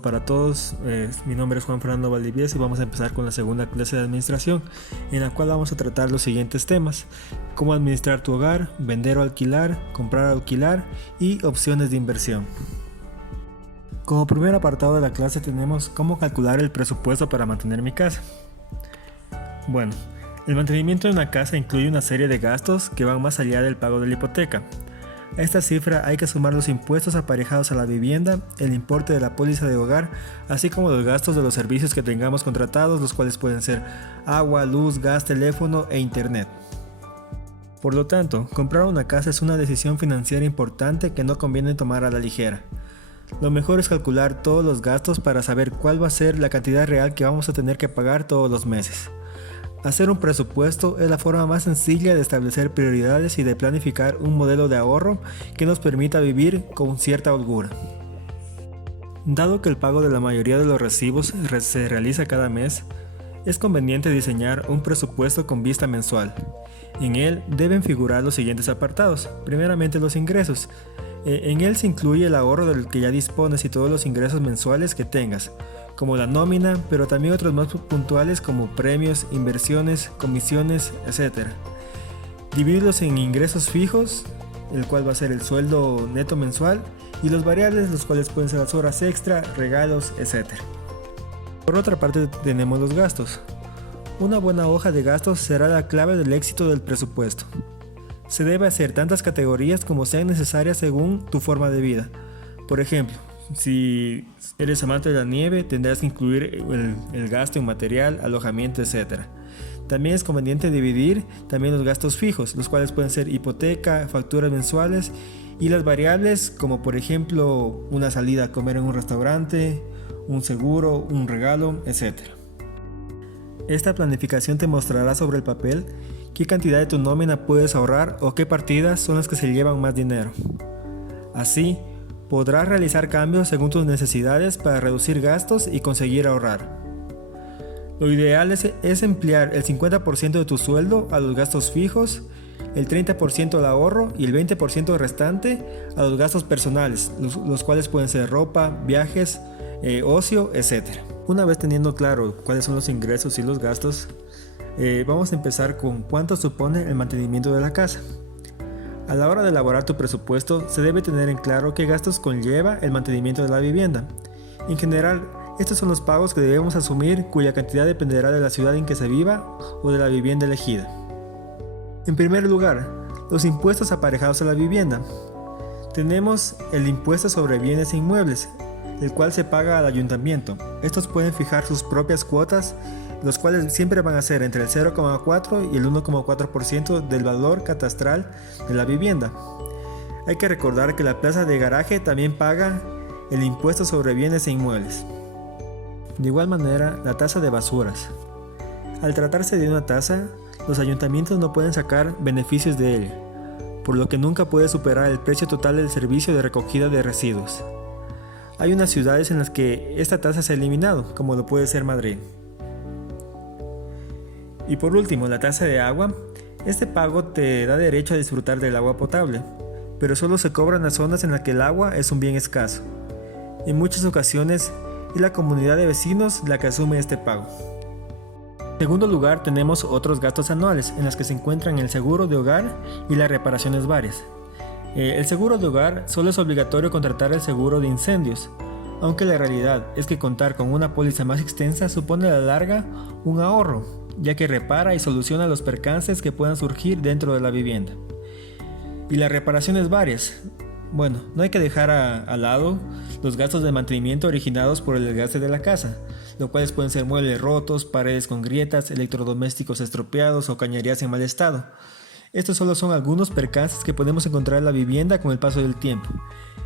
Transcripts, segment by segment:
Para todos, mi nombre es Juan Fernando Valdivies y vamos a empezar con la segunda clase de administración, en la cual vamos a tratar los siguientes temas: cómo administrar tu hogar, vender o alquilar, comprar o alquilar y opciones de inversión. Como primer apartado de la clase tenemos cómo calcular el presupuesto para mantener mi casa. Bueno, el mantenimiento de una casa incluye una serie de gastos que van más allá del pago de la hipoteca. A esta cifra hay que sumar los impuestos aparejados a la vivienda, el importe de la póliza de hogar, así como los gastos de los servicios que tengamos contratados, los cuales pueden ser agua, luz, gas, teléfono e internet. Por lo tanto, comprar una casa es una decisión financiera importante que no conviene tomar a la ligera. Lo mejor es calcular todos los gastos para saber cuál va a ser la cantidad real que vamos a tener que pagar todos los meses. Hacer un presupuesto es la forma más sencilla de establecer prioridades y de planificar un modelo de ahorro que nos permita vivir con cierta holgura. Dado que el pago de la mayoría de los recibos se realiza cada mes, es conveniente diseñar un presupuesto con vista mensual. En él deben figurar los siguientes apartados. Primeramente, los ingresos. En él se incluye el ahorro del que ya dispones y todos los ingresos mensuales que tengas, como la nómina, pero también otros más puntuales como premios, inversiones, comisiones, etc. Divídelos en ingresos fijos, el cual va a ser el sueldo neto mensual, y los variables, los cuales pueden ser las horas extra, regalos, etc. Por otra parte tenemos los gastos. Una buena hoja de gastos será la clave del éxito del presupuesto. Se debe hacer tantas categorías como sean necesarias según tu forma de vida. Por ejemplo, si eres amante de la nieve, tendrás que incluir el gasto en material, alojamiento, etc. También es conveniente dividir también los gastos fijos, los cuales pueden ser hipoteca, facturas mensuales, y las variables como por ejemplo una salida a comer en un restaurante, un seguro, un regalo, etc. Esta planificación te mostrará sobre el papel qué cantidad de tu nómina puedes ahorrar o qué partidas son las que se llevan más dinero. Así, podrás realizar cambios según tus necesidades para reducir gastos y conseguir ahorrar. Lo ideal es emplear el 50% de tu sueldo a los gastos fijos, el 30% al ahorro y el 20% restante a los gastos personales, los cuales pueden ser ropa, viajes, ocio, etc. Una vez teniendo claro cuáles son los ingresos y los gastos, vamos a empezar con cuánto supone el mantenimiento de la casa. A la hora de elaborar tu presupuesto, se debe tener en claro qué gastos conlleva el mantenimiento de la vivienda. En general, estos son los pagos que debemos asumir, cuya cantidad dependerá de la ciudad en que se viva o de la vivienda elegida. En primer lugar, los impuestos aparejados a la vivienda. Tenemos el impuesto sobre bienes e inmuebles, el cual se paga al ayuntamiento. Estos pueden fijar sus propias cuotas, los cuales siempre van a ser entre el 0,4 y el 1,4% del valor catastral de la vivienda. Hay que recordar que la plaza de garaje también paga el impuesto sobre bienes e inmuebles. De igual manera, la tasa de basuras. Al tratarse de una tasa, los ayuntamientos no pueden sacar beneficios de ella, por lo que nunca puede superar el precio total del servicio de recogida de residuos. Hay unas ciudades en las que esta tasa se ha eliminado, como lo puede ser Madrid. Y por último, la tasa de agua. Este pago te da derecho a disfrutar del agua potable, pero solo se cobra en las zonas en las que el agua es un bien escaso. En muchas ocasiones es la comunidad de vecinos la que asume este pago. En segundo lugar, tenemos otros gastos anuales en los que se encuentran el seguro de hogar y las reparaciones varias. El seguro de hogar solo es obligatorio contratar el seguro de incendios, aunque la realidad es que contar con una póliza más extensa supone a la larga un ahorro, ya que repara y soluciona los percances que puedan surgir dentro de la vivienda. Y las reparaciones varias. Bueno, no hay que dejar al lado los gastos de mantenimiento originados por el desgaste de la casa, los cuales pueden ser muebles rotos, paredes con grietas, electrodomésticos estropeados o cañerías en mal estado. Estos solo son algunos percances que podemos encontrar en la vivienda con el paso del tiempo,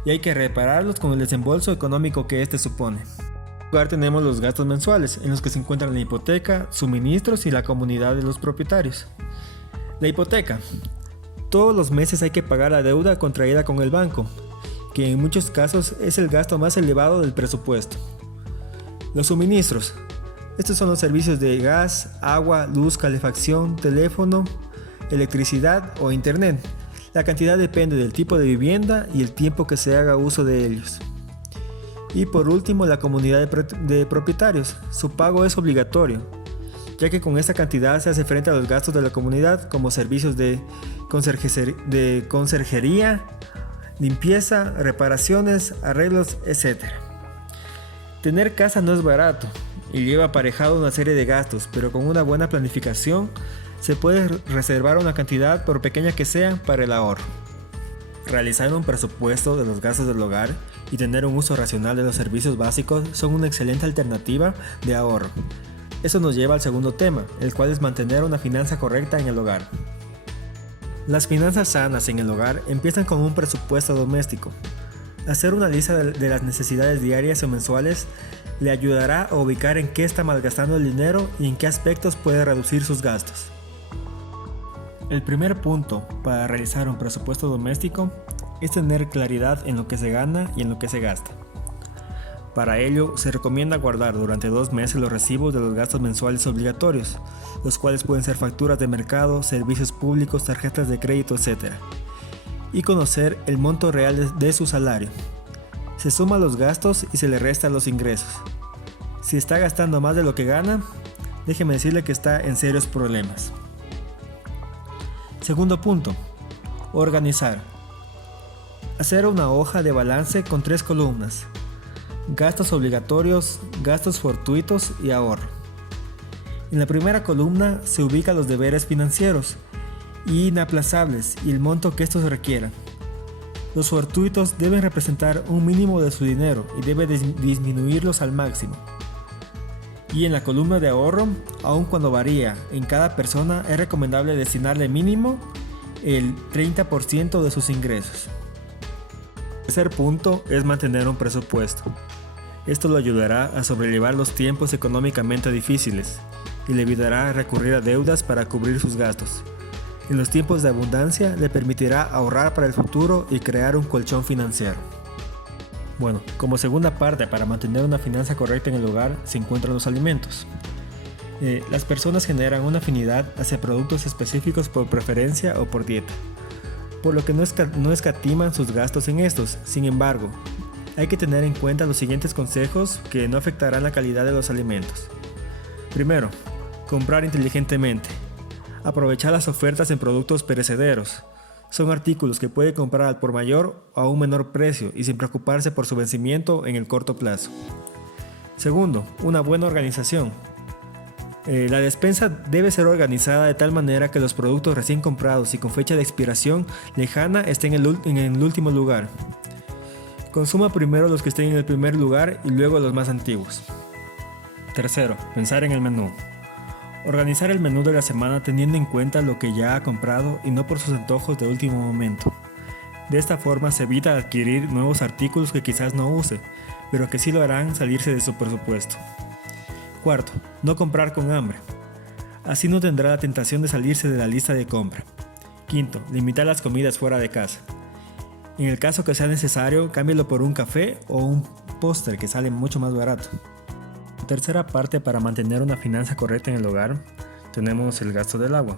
y hay que repararlos con el desembolso económico que este supone. En lugar tenemos los gastos mensuales, en los que se encuentran la hipoteca, suministros y la comunidad de los propietarios. La hipoteca. Todos los meses hay que pagar la deuda contraída con el banco, que en muchos casos es el gasto más elevado del presupuesto. Los suministros. Estos son los servicios de gas, agua, luz, calefacción, teléfono, electricidad o internet. La cantidad depende del tipo de vivienda y el tiempo que se haga uso de ellos. Y por último, la comunidad de propietarios. Su pago es obligatorio, ya que con esta cantidad se hace frente a los gastos de la comunidad como servicios de conserjería, limpieza, reparaciones, arreglos, etc. Tener casa no es barato y lleva aparejado una serie de gastos, pero con una buena planificación se puede reservar una cantidad, por pequeña que sea, para el ahorro. Realizar un presupuesto de los gastos del hogar y tener un uso racional de los servicios básicos son una excelente alternativa de ahorro. Eso nos lleva al segundo tema, el cual es mantener una finanza correcta en el hogar. Las finanzas sanas en el hogar empiezan con un presupuesto doméstico. Hacer una lista de las necesidades diarias o mensuales le ayudará a ubicar en qué está malgastando el dinero y en qué aspectos puede reducir sus gastos. El primer punto para realizar un presupuesto doméstico es tener claridad en lo que se gana y en lo que se gasta. Para ello, se recomienda guardar durante 2 meses los recibos de los gastos mensuales obligatorios, los cuales pueden ser facturas de mercado, servicios públicos, tarjetas de crédito, etc. Y conocer el monto real de su salario. Se suma los gastos y se le resta los ingresos. Si está gastando más de lo que gana, déjeme decirle que está en serios problemas. Segundo punto, organizar. Hacer una hoja de balance con 3 columnas. Gastos obligatorios, gastos fortuitos y ahorro. En la primera columna se ubican los deberes financieros inaplazables y el monto que estos requieran. Los fortuitos deben representar un mínimo de su dinero y debe disminuirlos al máximo. Y en la columna de ahorro, aun cuando varía en cada persona, es recomendable destinarle mínimo el 30% de sus ingresos. El tercer punto es mantener un presupuesto. Esto lo ayudará a sobrellevar los tiempos económicamente difíciles y le evitará a recurrir a deudas para cubrir sus gastos. En los tiempos de abundancia le permitirá ahorrar para el futuro y crear un colchón financiero. Bueno, como segunda parte para mantener una finanza correcta en el hogar se encuentran los alimentos. Las personas generan una afinidad hacia productos específicos por preferencia o por dieta, por lo que no escatiman sus gastos en estos. Sin embargo, hay que tener en cuenta los siguientes consejos que no afectarán la calidad de los alimentos. Primero, comprar inteligentemente. Aprovechar las ofertas en productos perecederos. Son artículos que puede comprar al por mayor o a un menor precio y sin preocuparse por su vencimiento en el corto plazo. Segundo, una buena organización. La despensa debe ser organizada de tal manera que los productos recién comprados y con fecha de expiración lejana estén en el último lugar. Consuma primero los que estén en el primer lugar y luego los más antiguos. Tercero, pensar en el menú. Organizar el menú de la semana teniendo en cuenta lo que ya ha comprado y no por sus antojos de último momento. De esta forma se evita adquirir nuevos artículos que quizás no use, pero que sí lo harán salirse de su presupuesto. Cuarto, no comprar con hambre. Así no tendrá la tentación de salirse de la lista de compra. Quinto, limitar las comidas fuera de casa. En el caso que sea necesario, cámbielo por un café o un póster que sale mucho más barato. Tercera parte para mantener una finanza correcta en el hogar, tenemos el gasto del agua.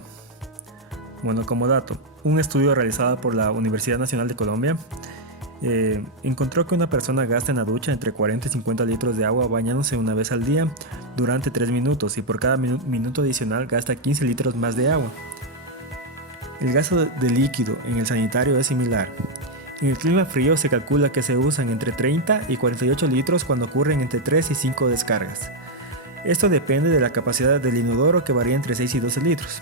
Bueno, como dato, un estudio realizado por la Universidad Nacional de Colombia encontró que una persona gasta en la ducha entre 40 y 50 litros de agua bañándose una vez al día durante 3 minutos y por cada minuto adicional gasta 15 litros más de agua. El gasto de líquido en el sanitario es similar. En el clima frío se calcula que se usan entre 30 y 48 litros cuando ocurren entre 3 y 5 descargas. Esto depende de la capacidad del inodoro que varía entre 6 y 12 litros.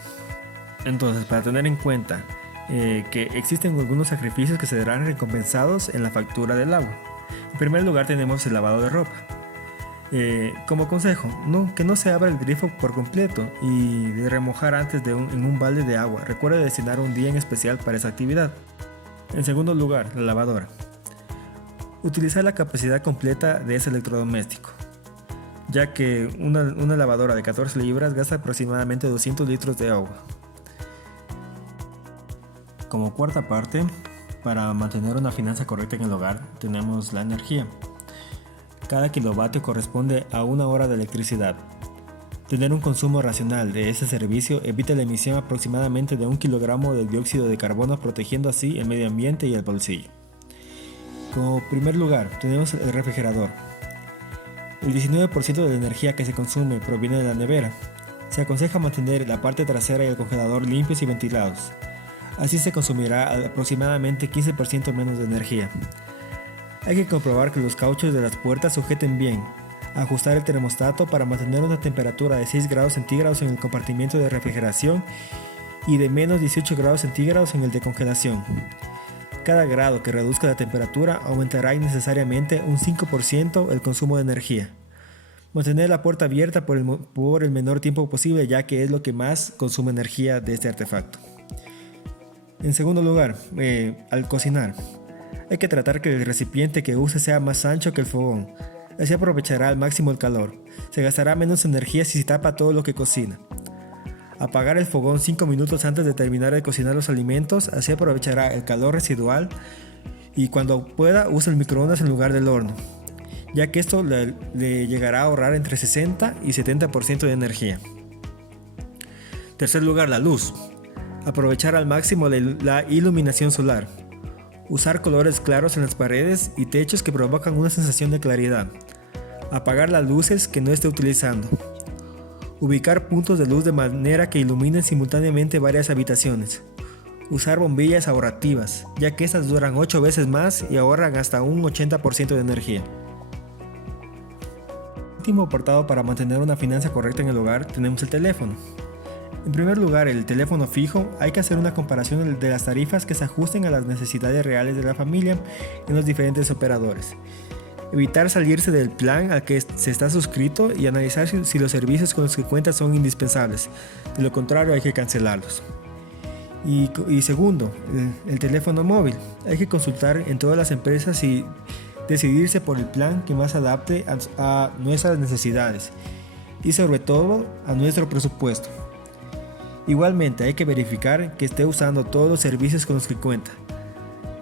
Entonces, para tener en cuenta que existen algunos sacrificios que se verán recompensados en la factura del agua. En primer lugar tenemos el lavado de ropa. Como consejo, que no se abra el grifo por completo y de remojar antes en un balde de agua. Recuerde destinar un día en especial para esa actividad. En segundo lugar, la lavadora. Utilizar la capacidad completa de ese electrodoméstico, ya que una lavadora de 14 libras gasta aproximadamente 200 litros de agua. Como cuarta parte, para mantener una finanza correcta en el hogar, tenemos la energía. Cada kilovatio corresponde a 1 hora de electricidad. Tener un consumo racional de ese servicio evita la emisión aproximadamente de 1 kilogramo de dióxido de carbono, protegiendo así el medio ambiente y el bolsillo. Como primer lugar, tenemos el refrigerador. El 19% de la energía que se consume proviene de la nevera. Se aconseja mantener la parte trasera y el congelador limpios y ventilados. Así se consumirá aproximadamente 15% menos de energía. Hay que comprobar que los cauchos de las puertas sujeten bien. Ajustar el termostato para mantener una temperatura de 6 grados centígrados en el compartimiento de refrigeración y de menos 18 grados centígrados en el de congelación. Cada grado que reduzca la temperatura aumentará innecesariamente un 5% el consumo de energía. Mantener la puerta abierta por el menor tiempo posible, ya que es lo que más consume energía de este artefacto. En segundo lugar, al cocinar, hay que tratar que el recipiente que use sea más ancho que el fogón. Así aprovechará al máximo el calor. Se gastará menos energía si se tapa todo lo que cocina. Apagar el fogón 5 minutos antes de terminar de cocinar los alimentos, así aprovechará el calor residual, y cuando pueda use el microondas en lugar del horno, ya que esto le llegará a ahorrar entre 60 y 70% de energía. Tercer lugar, la luz. Aprovechar al máximo la iluminación solar. Usar colores claros en las paredes y techos que provocan una sensación de claridad. Apagar las luces que no esté utilizando. Ubicar puntos de luz de manera que iluminen simultáneamente varias habitaciones. Usar bombillas ahorrativas, ya que estas duran 8 veces más y ahorran hasta un 80% de energía. Último apartado para mantener una finanza correcta en el hogar tenemos el teléfono. En primer lugar, el teléfono fijo, hay que hacer una comparación de las tarifas que se ajusten a las necesidades reales de la familia en los diferentes operadores. Evitar salirse del plan al que se está suscrito y analizar si los servicios con los que cuenta son indispensables. De lo contrario, hay que cancelarlos. Y segundo, el teléfono móvil. Hay que consultar en todas las empresas y decidirse por el plan que más adapte a nuestras necesidades y sobre todo a nuestro presupuesto. Igualmente hay que verificar que esté usando todos los servicios con los que cuenta.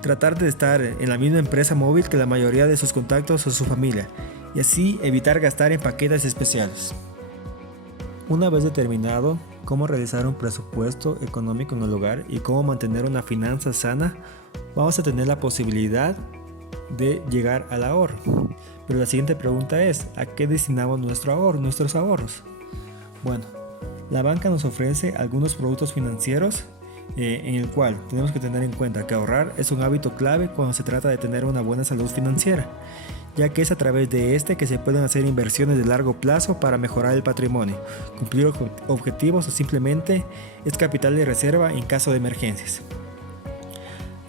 Tratar de estar en la misma empresa móvil que la mayoría de sus contactos o su familia, y así evitar gastar en paquetes especiales. Una vez determinado cómo realizar un presupuesto económico en el hogar y cómo mantener una finanza sana, vamos a tener la posibilidad de llegar al ahorro. Pero la siguiente pregunta es, ¿a qué destinamos nuestros ahorros? Bueno, la banca nos ofrece algunos productos financieros en el cual tenemos que tener en cuenta que ahorrar es un hábito clave cuando se trata de tener una buena salud financiera, ya que es a través de este que se pueden hacer inversiones de largo plazo para mejorar el patrimonio, cumplir objetivos o simplemente es capital de reserva en caso de emergencias.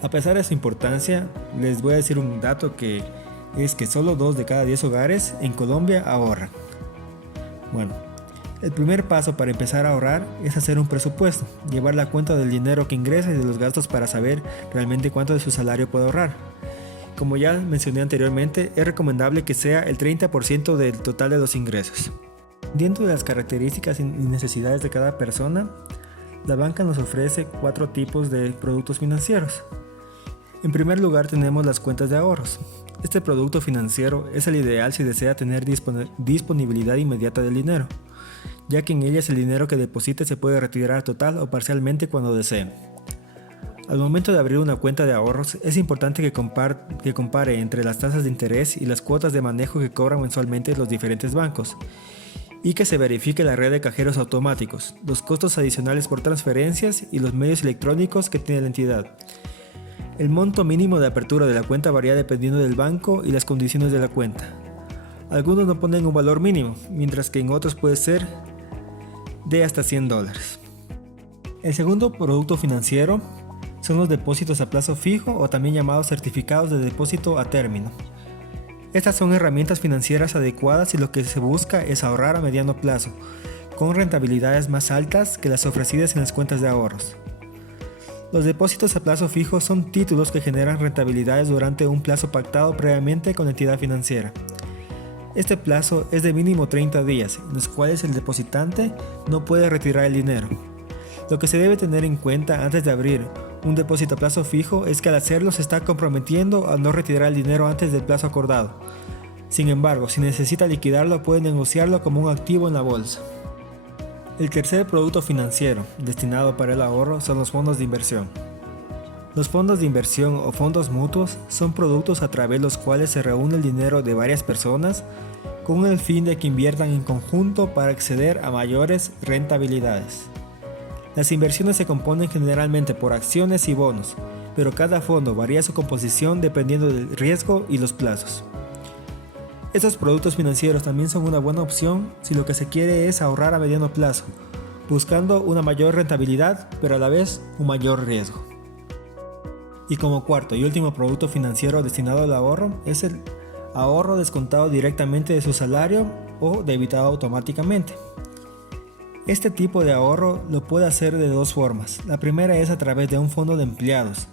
A pesar de su importancia, les voy a decir un dato que es que solo 2 de cada 10 hogares en Colombia ahorran. Bueno, el primer paso para empezar a ahorrar es hacer un presupuesto, llevar la cuenta del dinero que ingresa y de los gastos para saber realmente cuánto de su salario puede ahorrar. Como ya mencioné anteriormente, es recomendable que sea el 30% del total de los ingresos. Dentro de las características y necesidades de cada persona, la banca nos ofrece 4 tipos de productos financieros. En primer lugar tenemos las cuentas de ahorros. Este producto financiero es el ideal si desea tener disponibilidad inmediata del dinero, ya que en ellas el dinero que deposite se puede retirar total o parcialmente cuando desee. Al momento de abrir una cuenta de ahorros, es importante que compare entre las tasas de interés y las cuotas de manejo que cobran mensualmente los diferentes bancos, y que se verifique la red de cajeros automáticos, los costos adicionales por transferencias y los medios electrónicos que tiene la entidad. El monto mínimo de apertura de la cuenta varía dependiendo del banco y las condiciones de la cuenta. Algunos no ponen un valor mínimo, mientras que en otros puede ser de hasta $100. El segundo producto financiero son los depósitos a plazo fijo o también llamados certificados de depósito a término. Estas son herramientas financieras adecuadas y lo que se busca es ahorrar a mediano plazo, con rentabilidades más altas que las ofrecidas en las cuentas de ahorros. Los depósitos a plazo fijo son títulos que generan rentabilidades durante un plazo pactado previamente con la entidad financiera. Este plazo es de mínimo 30 días, en los cuales el depositante no puede retirar el dinero. Lo que se debe tener en cuenta antes de abrir un depósito a plazo fijo es que al hacerlo se está comprometiendo a no retirar el dinero antes del plazo acordado. Sin embargo, si necesita liquidarlo, puede negociarlo como un activo en la bolsa. El tercer producto financiero destinado para el ahorro son los fondos de inversión. Los fondos de inversión o fondos mutuos son productos a través de los cuales se reúne el dinero de varias personas con el fin de que inviertan en conjunto para acceder a mayores rentabilidades. Las inversiones se componen generalmente por acciones y bonos, pero cada fondo varía su composición dependiendo del riesgo y los plazos. Estos productos financieros también son una buena opción si lo que se quiere es ahorrar a mediano plazo, buscando una mayor rentabilidad, pero a la vez un mayor riesgo. Y como cuarto y último producto financiero destinado al ahorro es el ahorro descontado directamente de su salario o debitado automáticamente. Este tipo de ahorro lo puede hacer de dos formas. La primera es a través de un fondo de empleados,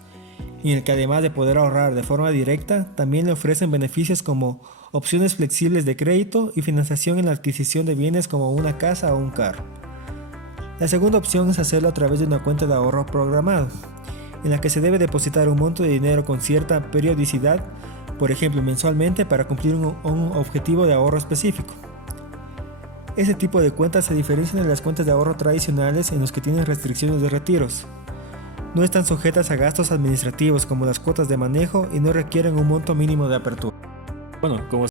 en el que además de poder ahorrar de forma directa, también le ofrecen beneficios como opciones flexibles de crédito y financiación en la adquisición de bienes como una casa o un carro. La segunda opción es hacerlo a través de una cuenta de ahorro programado, en la que se debe depositar un monto de dinero con cierta periodicidad, por ejemplo mensualmente, para cumplir un objetivo de ahorro específico. Este tipo de cuentas se diferencian de las cuentas de ahorro tradicionales en los que tienen restricciones de retiros. No están sujetas a gastos administrativos como las cuotas de manejo y no requieren un monto mínimo de apertura. Bueno, como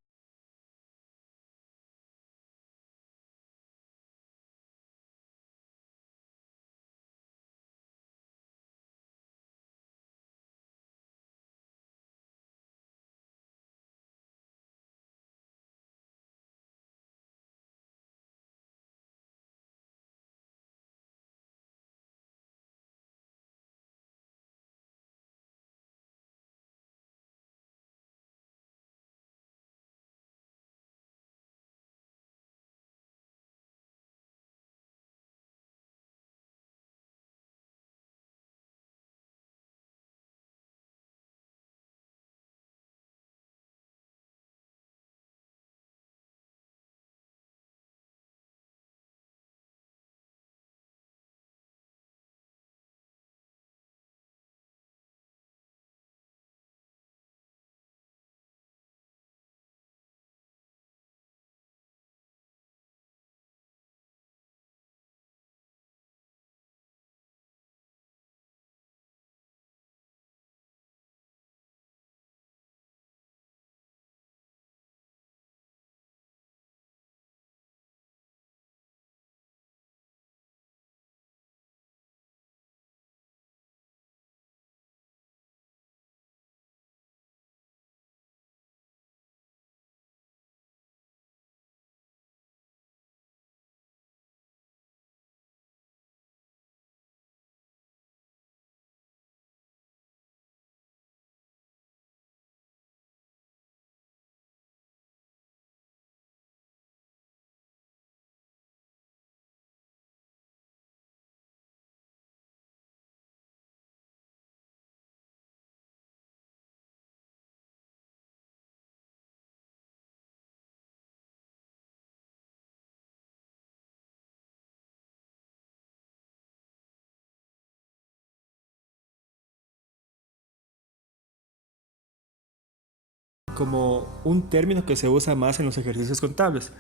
un término que se usa más en los ejercicios contables.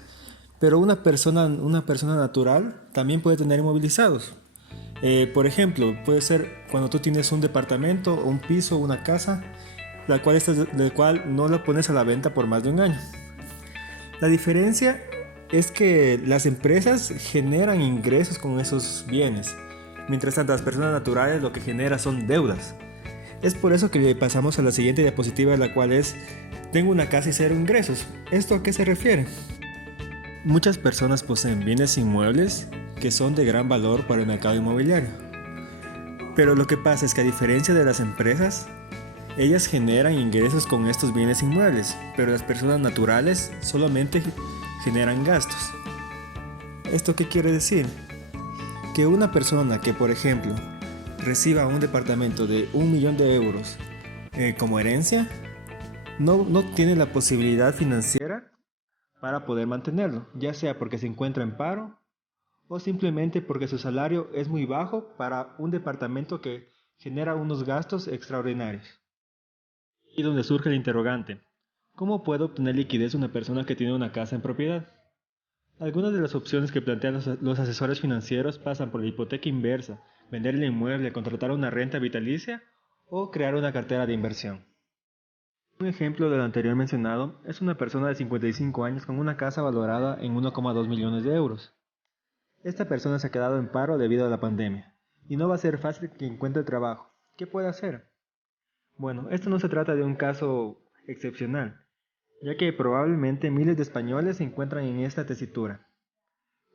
Pero una persona natural también puede tener inmovilizados. Por ejemplo, puede ser cuando tú tienes un departamento, un piso, una casa, del cual no la pones a la venta por más de un año. La diferencia es que las empresas generan ingresos con esos bienes, mientras tanto las personas naturales lo que generan son deudas. Es por eso que pasamos a la siguiente diapositiva, la cual es: tengo una casa y cero ingresos. ¿Esto a qué se refiere? Muchas personas poseen bienes inmuebles que son de gran valor para el mercado inmobiliario. Pero lo que pasa es que, a diferencia de las empresas, ellas generan ingresos con estos bienes inmuebles, pero las personas naturales solamente generan gastos. ¿Esto qué quiere decir? Que una persona que, por ejemplo, reciba un departamento de 1.000.000 de euros como herencia, no tiene la posibilidad financiera para poder mantenerlo, ya sea porque se encuentra en paro o simplemente porque su salario es muy bajo para un departamento que genera unos gastos extraordinarios. Y donde surge el interrogante: ¿cómo puede obtener liquidez una persona que tiene una casa en propiedad? Algunas de las opciones que plantean los asesores financieros pasan por la hipoteca inversa, vender el inmueble, contratar una renta vitalicia o crear una cartera de inversión. Un ejemplo de lo anterior mencionado es una persona de 55 años con una casa valorada en 1,2 millones de euros. Esta persona se ha quedado en paro debido a la pandemia y no va a ser fácil que encuentre trabajo. ¿Qué puede hacer? Bueno, esto no se trata de un caso excepcional, ya que probablemente miles de españoles se encuentran en esta tesitura.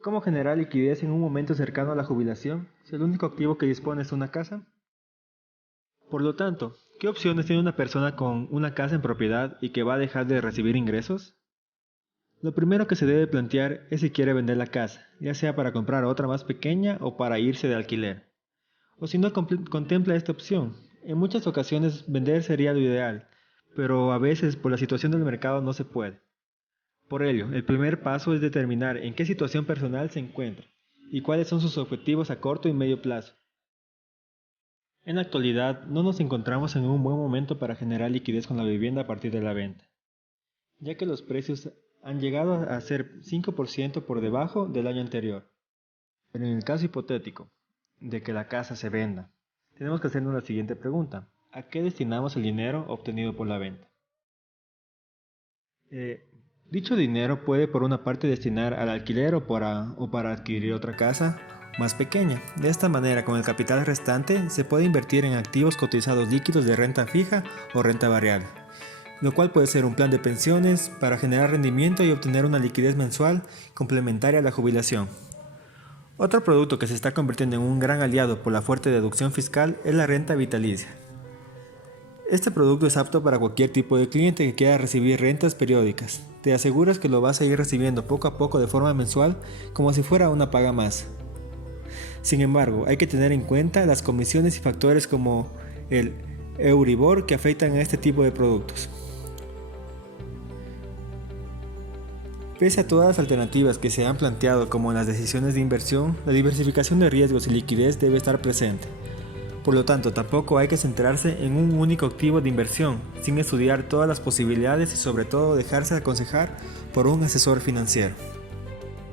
¿Cómo generar liquidez en un momento cercano a la jubilación si el único activo que dispone es una casa? Por lo tanto, ¿qué opciones tiene una persona con una casa en propiedad y que va a dejar de recibir ingresos? Lo primero que se debe plantear es si quiere vender la casa, ya sea para comprar otra más pequeña o para irse de alquiler. O si no contempla esta opción, en muchas ocasiones vender sería lo ideal, pero a veces por la situación del mercado no se puede. Por ello, el primer paso es determinar en qué situación personal se encuentra y cuáles son sus objetivos a corto y medio plazo. En la actualidad, no nos encontramos en un buen momento para generar liquidez con la vivienda a partir de la venta, ya que los precios han llegado a ser 5% por debajo del año anterior. Pero en el caso hipotético de que la casa se venda, tenemos que hacernos la siguiente pregunta: ¿a qué destinamos el dinero obtenido por la venta? Dicho dinero puede por una parte destinar al alquiler o para adquirir otra casa más pequeña. De esta manera, con el capital restante se puede invertir en activos cotizados líquidos de renta fija o renta variable, lo cual puede ser un plan de pensiones para generar rendimiento y obtener una liquidez mensual complementaria a la jubilación. Otro producto que se está convirtiendo en un gran aliado por la fuerte deducción fiscal es la renta vitalicia. Este producto es apto para cualquier tipo de cliente que quiera recibir rentas periódicas. Te aseguras que lo vas a ir recibiendo poco a poco de forma mensual, como si fuera una paga más. Sin embargo, hay que tener en cuenta las comisiones y factores como el Euribor que afectan a este tipo de productos. Pese a todas las alternativas que se han planteado como en las decisiones de inversión, la diversificación de riesgos y liquidez debe estar presente. Por lo tanto, tampoco hay que centrarse en un único activo de inversión, sin estudiar todas las posibilidades y sobre todo dejarse aconsejar por un asesor financiero.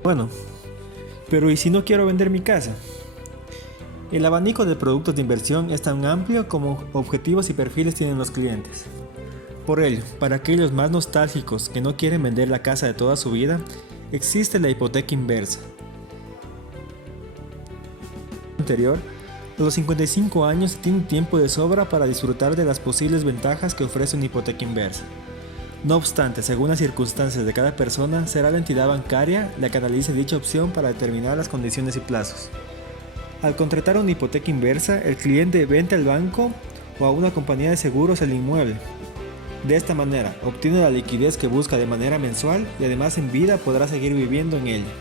Bueno, pero ¿y si no quiero vender mi casa? El abanico de productos de inversión es tan amplio como objetivos y perfiles tienen los clientes. Por ello, para aquellos más nostálgicos que no quieren vender la casa de toda su vida, existe la hipoteca inversa. Anterior, a los 55 años se tiene tiempo de sobra para disfrutar de las posibles ventajas que ofrece una hipoteca inversa. No obstante, según las circunstancias de cada persona, será la entidad bancaria la que analice dicha opción para determinar las condiciones y plazos. Al contratar una hipoteca inversa, el cliente vende al banco o a una compañía de seguros el inmueble. De esta manera, obtiene la liquidez que busca de manera mensual y además en vida podrá seguir viviendo en ella.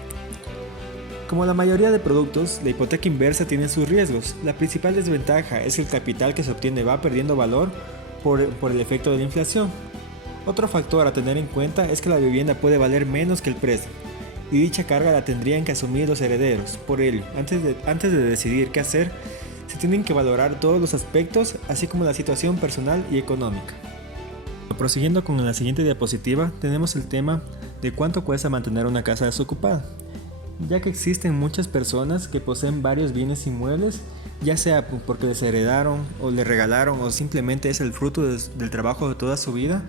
Como la mayoría de productos, la hipoteca inversa tiene sus riesgos. La principal desventaja es que el capital que se obtiene va perdiendo valor por el efecto de la inflación. Otro factor a tener en cuenta es que la vivienda puede valer menos que el precio, y dicha carga la tendrían que asumir los herederos. Por ello, antes de decidir qué hacer, se tienen que valorar todos los aspectos, así como la situación personal y económica. Prosiguiendo con la siguiente diapositiva, tenemos el tema de cuánto cuesta mantener una casa desocupada, ya que existen muchas personas que poseen varios bienes inmuebles, ya sea porque les heredaron o les regalaron o simplemente es el fruto del trabajo de toda su vida,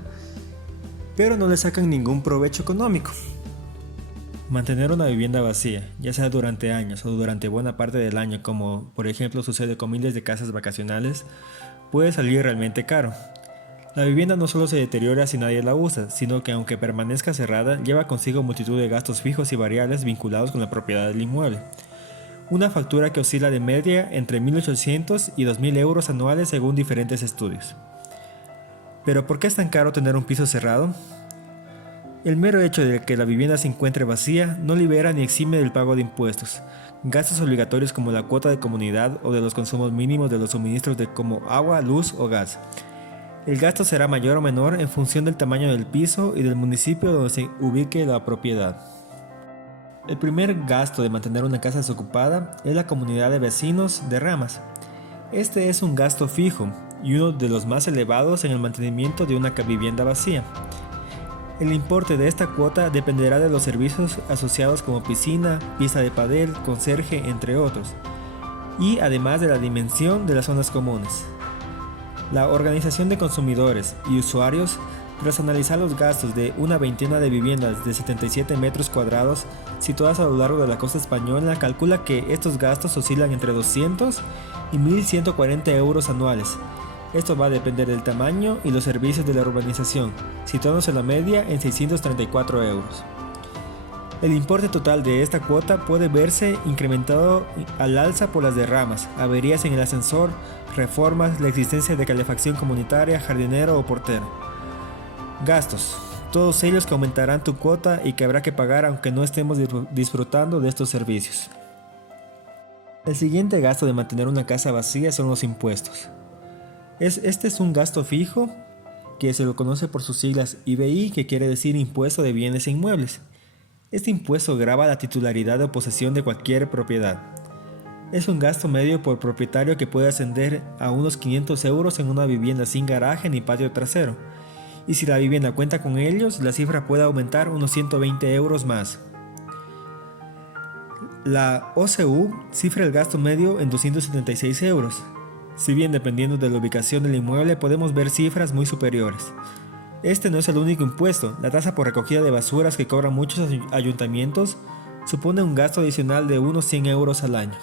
pero no le sacan ningún provecho económico. Mantener una vivienda vacía, ya sea durante años o durante buena parte del año, como por ejemplo sucede con miles de casas vacacionales, puede salir realmente caro. La vivienda no solo se deteriora si nadie la usa, sino que aunque permanezca cerrada, lleva consigo multitud de gastos fijos y variables vinculados con la propiedad del inmueble. Una factura que oscila de media entre 1.800 y 2.000 euros anuales según diferentes estudios. ¿Pero por qué es tan caro tener un piso cerrado? El mero hecho de que la vivienda se encuentre vacía no libera ni exime del pago de impuestos, gastos obligatorios como la cuota de comunidad o de los consumos mínimos de los suministros como agua, luz o gas. El gasto será mayor o menor en función del tamaño del piso y del municipio donde se ubique la propiedad. El primer gasto de mantener una casa desocupada es la comunidad de vecinos de ramas. Este es un gasto fijo y uno de los más elevados en el mantenimiento de una vivienda vacía. El importe de esta cuota dependerá de los servicios asociados como piscina, pista de pádel, conserje, entre otros, y además de la dimensión de las zonas comunes. La Organización de Consumidores y Usuarios, tras analizar los gastos de una veintena de viviendas de 77 metros cuadrados situadas a lo largo de la costa española, calcula que estos gastos oscilan entre 200 y 1.140 euros anuales. Esto va a depender del tamaño y los servicios de la urbanización, situándose la media en 634 euros. El importe total de esta cuota puede verse incrementado al alza por las derramas, averías en el ascensor, reformas, la existencia de calefacción comunitaria, jardinero o portero. Gastos. Todos ellos que aumentarán tu cuota y que habrá que pagar aunque no estemos disfrutando de estos servicios. El siguiente gasto de mantener una casa vacía son los impuestos. Este es un gasto fijo que se lo conoce por sus siglas IBI, que quiere decir Impuesto de Bienes e Inmuebles. Este impuesto grava la titularidad o posesión de cualquier propiedad. Es un gasto medio por propietario que puede ascender a unos 500 euros en una vivienda sin garaje ni patio trasero. Y si la vivienda cuenta con ellos, la cifra puede aumentar unos 120 euros más. La OCU cifra el gasto medio en 276 euros. Si bien dependiendo de la ubicación del inmueble podemos ver cifras muy superiores. Este no es el único impuesto. La tasa por recogida de basuras que cobran muchos ayuntamientos supone un gasto adicional de unos 100 euros al año.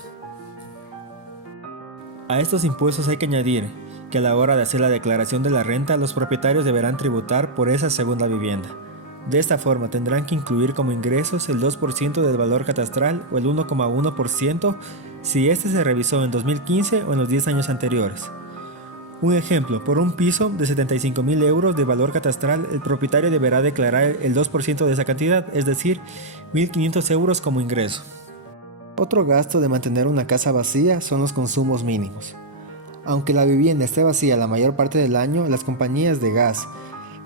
A estos impuestos hay que añadir que a la hora de hacer la declaración de la renta, los propietarios deberán tributar por esa segunda vivienda. De esta forma tendrán que incluir como ingresos el 2% del valor catastral o el 1,1% si este se revisó en 2015 o en los 10 años anteriores. Un ejemplo, por un piso de 75.000 euros de valor catastral, el propietario deberá declarar el 2% de esa cantidad, es decir, 1.500 euros como ingreso. Otro gasto de mantener una casa vacía son los consumos mínimos. Aunque la vivienda esté vacía la mayor parte del año, las compañías de gas,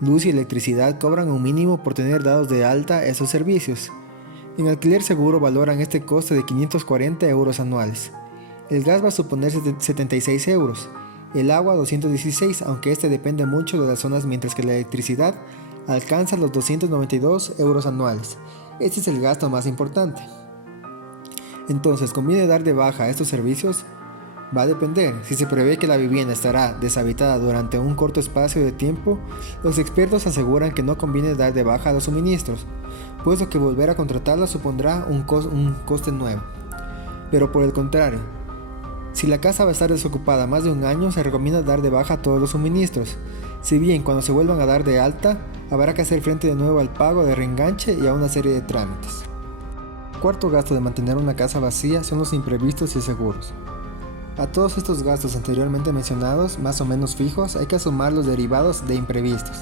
luz y electricidad cobran un mínimo por tener dados de alta esos servicios. En alquiler seguro valoran este coste de 540 euros anuales. El gas va a suponer 76 euros, el agua 216, aunque este depende mucho de las zonas, mientras que la electricidad alcanza los 292 euros anuales. Este es el gasto más importante. Entonces, ¿conviene dar de baja estos servicios? Va a depender. Si se prevé que la vivienda estará deshabitada durante un corto espacio de tiempo, los expertos aseguran que no conviene dar de baja los suministros, puesto que volver a contratarla supondrá un coste nuevo. Pero por el contrario, si la casa va a estar desocupada más de un año, se recomienda dar de baja todos los suministros. Si bien cuando se vuelvan a dar de alta, habrá que hacer frente de nuevo al pago de reenganche y a una serie de trámites. El cuarto gasto de mantener una casa vacía son los imprevistos y seguros. A todos estos gastos anteriormente mencionados, más o menos fijos, hay que sumar los derivados de imprevistos.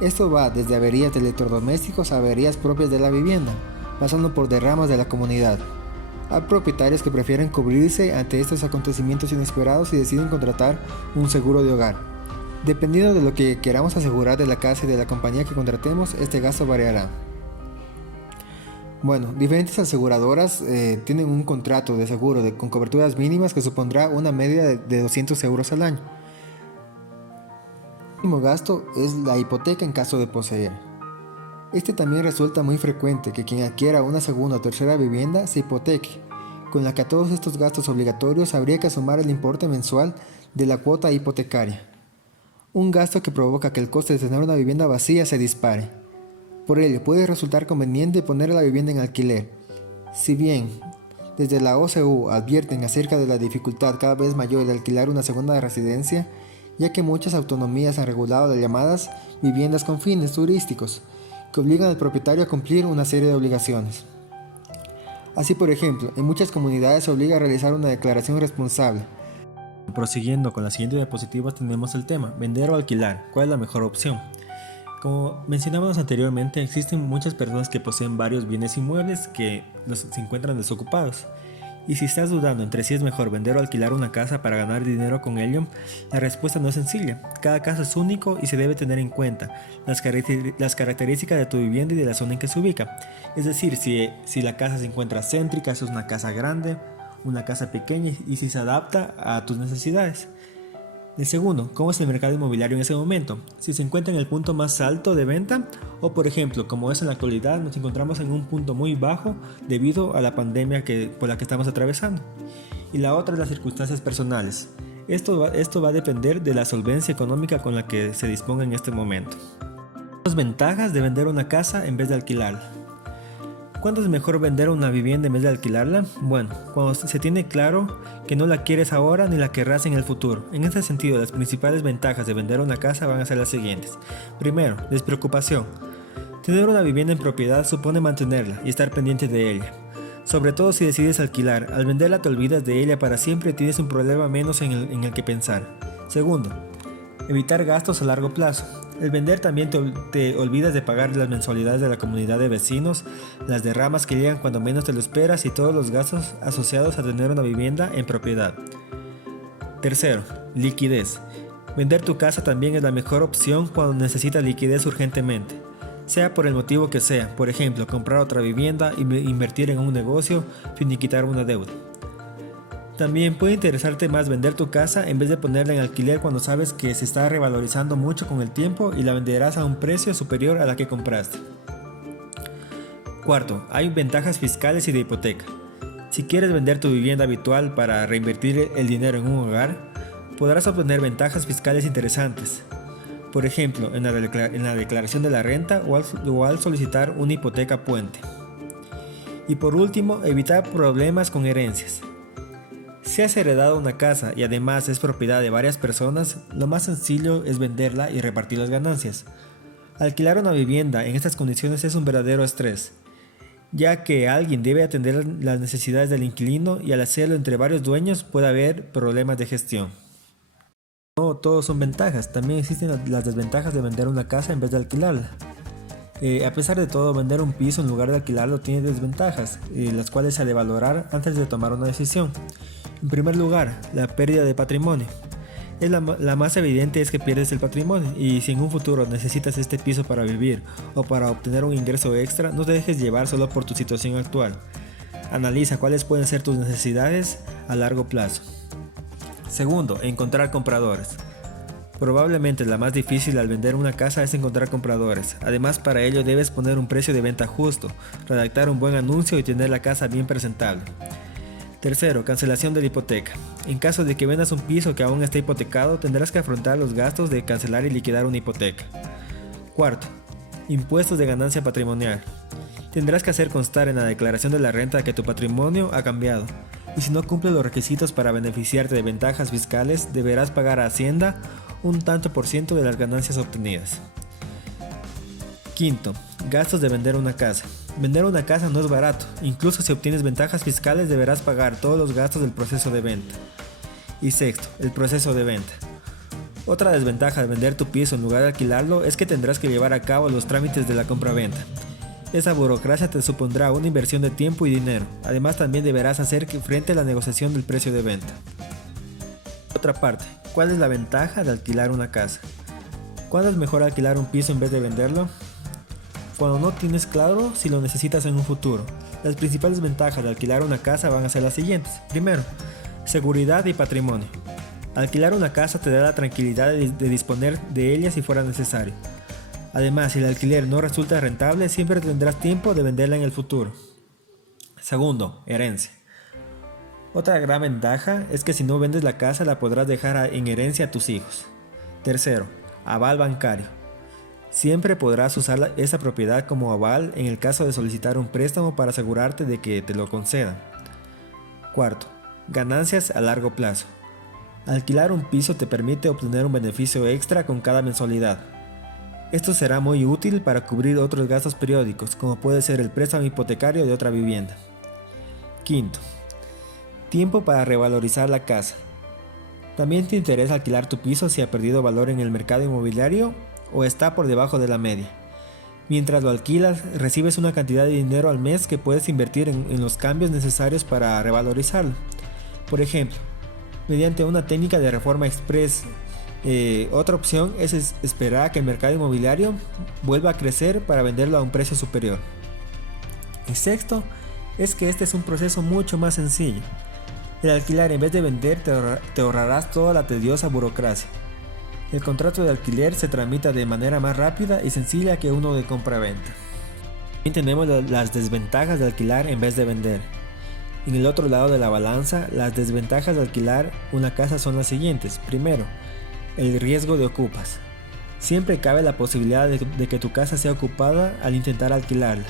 Esto va desde averías de electrodomésticos a averías propias de la vivienda, pasando por derramas de la comunidad. Hay propietarios que prefieren cubrirse ante estos acontecimientos inesperados y deciden contratar un seguro de hogar. Dependiendo de lo que queramos asegurar de la casa y de la compañía que contratemos, este gasto variará. Bueno, diferentes aseguradoras tienen un contrato de seguro con coberturas mínimas que supondrá una media de 200 euros al año. El último gasto es la hipoteca en caso de poseer. Este también resulta muy frecuente que quien adquiera una segunda o tercera vivienda se hipoteque, con la que a todos estos gastos obligatorios habría que sumar el importe mensual de la cuota hipotecaria. Un gasto que provoca que el coste de tener una vivienda vacía se dispare. Por ello, puede resultar conveniente poner la vivienda en alquiler. Si bien desde la OCU advierten acerca de la dificultad cada vez mayor de alquilar una segunda residencia, ya que muchas autonomías han regulado las llamadas viviendas con fines turísticos, que obligan al propietario a cumplir una serie de obligaciones. Así, por ejemplo, en muchas comunidades se obliga a realizar una declaración responsable. Prosiguiendo con la siguiente diapositiva tenemos el tema, vender o alquilar, ¿cuál es la mejor opción? Como mencionábamos anteriormente, existen muchas personas que poseen varios bienes inmuebles que se encuentran desocupados. Y si estás dudando entre si es mejor vender o alquilar una casa para ganar dinero con ello, la respuesta no es sencilla. Cada caso es único y se debe tener en cuenta las características de tu vivienda y de la zona en que se ubica. Es decir, si la casa se encuentra céntrica, si es una casa grande, una casa pequeña y si se adapta a tus necesidades. El segundo, ¿cómo es el mercado inmobiliario en ese momento? Si se encuentra en el punto más alto de venta o, por ejemplo, como es en la actualidad, nos encontramos en un punto muy bajo debido a la pandemia por la que estamos atravesando. Y la otra es las circunstancias personales. Esto va a depender de la solvencia económica con la que se disponga en este momento. Las ventajas de vender una casa en vez de alquilarla. ¿Cuándo es mejor vender una vivienda en vez de alquilarla? Bueno, cuando se tiene claro que no la quieres ahora ni la querrás en el futuro. En este sentido, las principales ventajas de vender una casa van a ser las siguientes. Primero, despreocupación. Tener una vivienda en propiedad supone mantenerla y estar pendiente de ella. Sobre todo si decides alquilar, al venderla te olvidas de ella para siempre y tienes un problema menos en el que pensar. Segundo, evitar gastos a largo plazo. El vender también te olvidas de pagar las mensualidades de la comunidad de vecinos, las derramas que llegan cuando menos te lo esperas y todos los gastos asociados a tener una vivienda en propiedad. Tercero, liquidez. Vender tu casa también es la mejor opción cuando necesitas liquidez urgentemente. Sea por el motivo que sea, por ejemplo, comprar otra vivienda, invertir en un negocio, finiquitar una deuda. También puede interesarte más vender tu casa en vez de ponerla en alquiler cuando sabes que se está revalorizando mucho con el tiempo y la venderás a un precio superior a la que compraste. Cuarto, hay ventajas fiscales y de hipoteca. Si quieres vender tu vivienda habitual para reinvertir el dinero en un hogar, podrás obtener ventajas fiscales interesantes. Por ejemplo, en la declaración de la renta o al solicitar una hipoteca puente. Y por último, evitar problemas con herencias. Si has heredado una casa y además es propiedad de varias personas, lo más sencillo es venderla y repartir las ganancias. Alquilar una vivienda en estas condiciones es un verdadero estrés, ya que alguien debe atender las necesidades del inquilino y al hacerlo entre varios dueños puede haber problemas de gestión. No todos son ventajas, también existen las desventajas de vender una casa en vez de alquilarla. A pesar de todo, vender un piso en lugar de alquilarlo tiene desventajas, las cuales se ha de valorar antes de tomar una decisión. En primer lugar, la pérdida de patrimonio. La más evidente es que pierdes el patrimonio y si en un futuro necesitas este piso para vivir o para obtener un ingreso extra, no te dejes llevar solo por tu situación actual. Analiza cuáles pueden ser tus necesidades a largo plazo. Segundo, encontrar compradores. Probablemente la más difícil al vender una casa es encontrar compradores. Además, para ello debes poner un precio de venta justo, redactar un buen anuncio y tener la casa bien presentable. Tercero, cancelación de la hipoteca. En caso de que vendas un piso que aún esté hipotecado, tendrás que afrontar los gastos de cancelar y liquidar una hipoteca. Cuarto, impuestos de ganancia patrimonial. Tendrás que hacer constar en la declaración de la renta que tu patrimonio ha cambiado. Y si no cumple los requisitos para beneficiarte de ventajas fiscales, deberás pagar a Hacienda un tanto por ciento de las ganancias obtenidas. Quinto, gastos de vender una casa. Vender una casa no es barato, incluso si obtienes ventajas fiscales deberás pagar todos los gastos del proceso de venta. Y sexto, el proceso de venta. Otra desventaja de vender tu piso en lugar de alquilarlo es que tendrás que llevar a cabo los trámites de la compra-venta. Esa burocracia te supondrá una inversión de tiempo y dinero. Además, también deberás hacer frente a la negociación del precio de venta. Por otra parte, ¿cuál es la ventaja de alquilar una casa? ¿Cuándo es mejor alquilar un piso en vez de venderlo? Cuando no tienes claro si lo necesitas en un futuro. Las principales ventajas de alquilar una casa van a ser las siguientes. Primero, seguridad y patrimonio. Alquilar una casa te da la tranquilidad de disponer de ella si fuera necesario. Además, si el alquiler no resulta rentable, siempre tendrás tiempo de venderla en el futuro. Segundo, herencia. Otra gran ventaja es que si no vendes la casa la podrás dejar en herencia a tus hijos. Tercero, aval bancario. Siempre podrás usar esa propiedad como aval en el caso de solicitar un préstamo para asegurarte de que te lo concedan. Cuarto, ganancias a largo plazo. Alquilar un piso te permite obtener un beneficio extra con cada mensualidad. Esto será muy útil para cubrir otros gastos periódicos, como puede ser el préstamo hipotecario de otra vivienda. Quinto, tiempo para revalorizar la casa. ¿También te interesa alquilar tu piso si ha perdido valor en el mercado inmobiliario o está por debajo de la media? Mientras lo alquilas, recibes una cantidad de dinero al mes que puedes invertir en los cambios necesarios para revalorizarlo. Por ejemplo, mediante una técnica de reforma express. Otra opción es esperar a que el mercado inmobiliario vuelva a crecer para venderlo a un precio superior. Y sexto, es que este es un proceso mucho más sencillo. El alquilar en vez de vender te ahorrarás toda la tediosa burocracia. El contrato de alquiler se tramita de manera más rápida y sencilla que uno de compra-venta. También tenemos las desventajas de alquilar en vez de vender. En el otro lado de la balanza, las desventajas de alquilar una casa son las siguientes. Primero, el riesgo de ocupas. Siempre cabe la posibilidad de que tu casa sea ocupada al intentar alquilarla.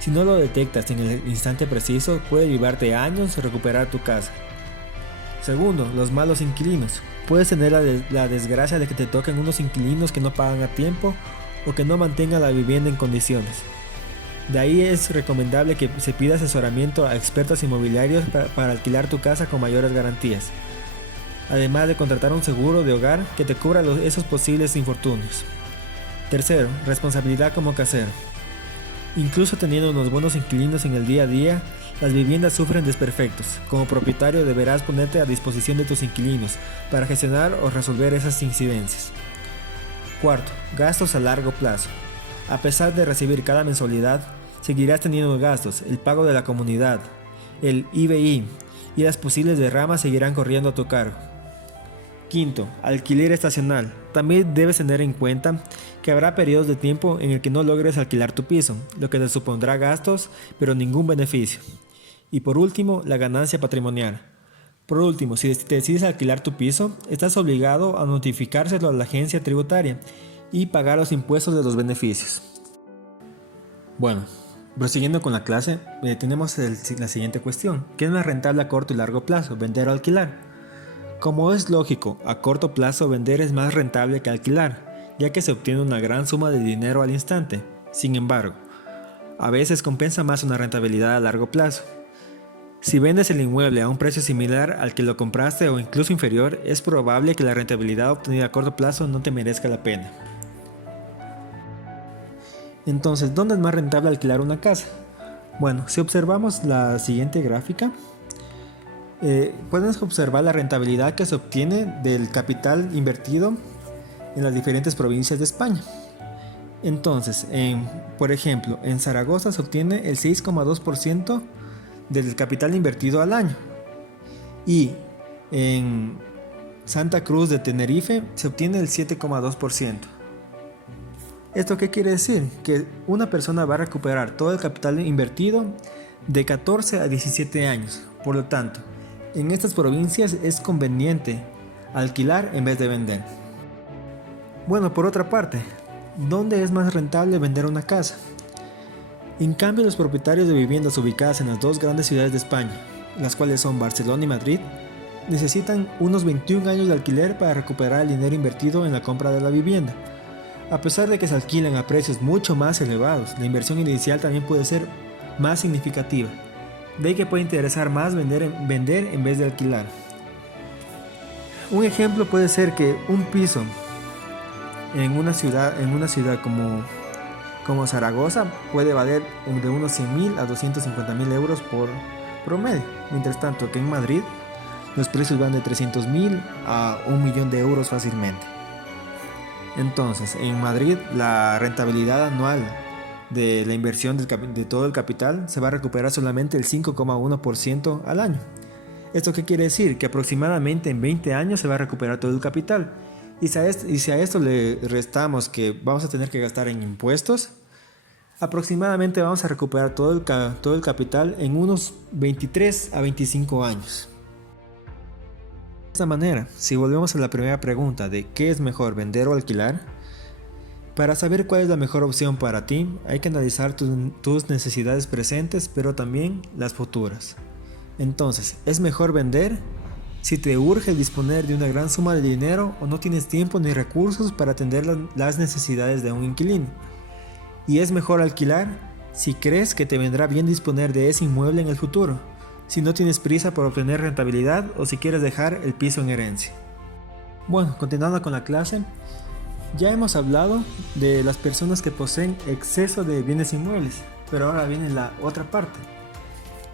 Si no lo detectas en el instante preciso, puede llevarte años recuperar tu casa. Segundo, los malos inquilinos. Puedes tener la desgracia de que te toquen unos inquilinos que no pagan a tiempo o que no mantengan la vivienda en condiciones. De ahí es recomendable que se pida asesoramiento a expertos inmobiliarios para alquilar tu casa con mayores garantías, además de contratar un seguro de hogar que te cubra esos posibles infortunios. Tercero, responsabilidad como casero. Incluso teniendo unos buenos inquilinos en el día a día, las viviendas sufren desperfectos. Como propietario deberás ponerte a disposición de tus inquilinos para gestionar o resolver esas incidencias. Cuarto, gastos a largo plazo. A pesar de recibir cada mensualidad, seguirás teniendo gastos, el pago de la comunidad, el IBI y las posibles derramas seguirán corriendo a tu cargo. Quinto, alquiler estacional. También debes tener en cuenta que habrá periodos de tiempo en el que no logres alquilar tu piso, lo que te supondrá gastos, pero ningún beneficio. Y por último, la ganancia patrimonial. Por último, si te decides alquilar tu piso, estás obligado a notificárselo a la agencia tributaria y pagar los impuestos de los beneficios. Bueno, prosiguiendo con la clase, tenemos la siguiente cuestión. ¿Qué es más rentable a corto y largo plazo, vender o alquilar? Como es lógico, a corto plazo vender es más rentable que alquilar, ya que se obtiene una gran suma de dinero al instante. Sin embargo, a veces compensa más una rentabilidad a largo plazo. Si vendes el inmueble a un precio similar al que lo compraste o incluso inferior, es probable que la rentabilidad obtenida a corto plazo no te merezca la pena. Entonces, ¿dónde es más rentable alquilar una casa? Bueno, si observamos la siguiente gráfica, puedes observar la rentabilidad que se obtiene del capital invertido en las diferentes provincias de España. Entonces, por ejemplo, en Zaragoza se obtiene el 6,2% del capital invertido al año. Y en Santa Cruz de Tenerife se obtiene el 7,2%. ¿Esto qué quiere decir? Que una persona va a recuperar todo el capital invertido de 14 a 17 años. Por lo tanto, en estas provincias es conveniente alquilar en vez de vender. Bueno, por otra parte, ¿dónde es más rentable vender una casa? En cambio, los propietarios de viviendas ubicadas en las dos grandes ciudades de España, las cuales son Barcelona y Madrid, necesitan unos 21 años de alquiler para recuperar el dinero invertido en la compra de la vivienda. A pesar de que se alquilan a precios mucho más elevados, la inversión inicial también puede ser más significativa. De ahí que puede interesar más vender en vez de alquilar. Un ejemplo puede ser que un piso en una ciudad como Zaragoza puede valer de unos 100.000 a 250.000 euros por promedio. Mientras tanto que en Madrid los precios van de 300.000 a 1.000.000 de euros fácilmente. Entonces, en Madrid la rentabilidad anual de la inversión de todo el capital se va a recuperar solamente el 5,1% al año. ¿Esto qué quiere decir? Que aproximadamente en 20 años se va a recuperar todo el capital. Y si a esto le restamos que vamos a tener que gastar en impuestos, aproximadamente vamos a recuperar todo el capital en unos 23 a 25 años. De esta manera, si volvemos a la primera pregunta de ¿qué es mejor, vender o alquilar? Para saber cuál es la mejor opción para ti, hay que analizar tus necesidades presentes, pero también las futuras. Entonces, ¿es mejor vender si te urge disponer de una gran suma de dinero o no tienes tiempo ni recursos para atender las necesidades de un inquilino? ¿Y es mejor alquilar si crees que te vendrá bien disponer de ese inmueble en el futuro, si no tienes prisa por obtener rentabilidad o si quieres dejar el piso en herencia? Bueno, continuando con la clase, ya hemos hablado de las personas que poseen exceso de bienes inmuebles, pero ahora viene la otra parte.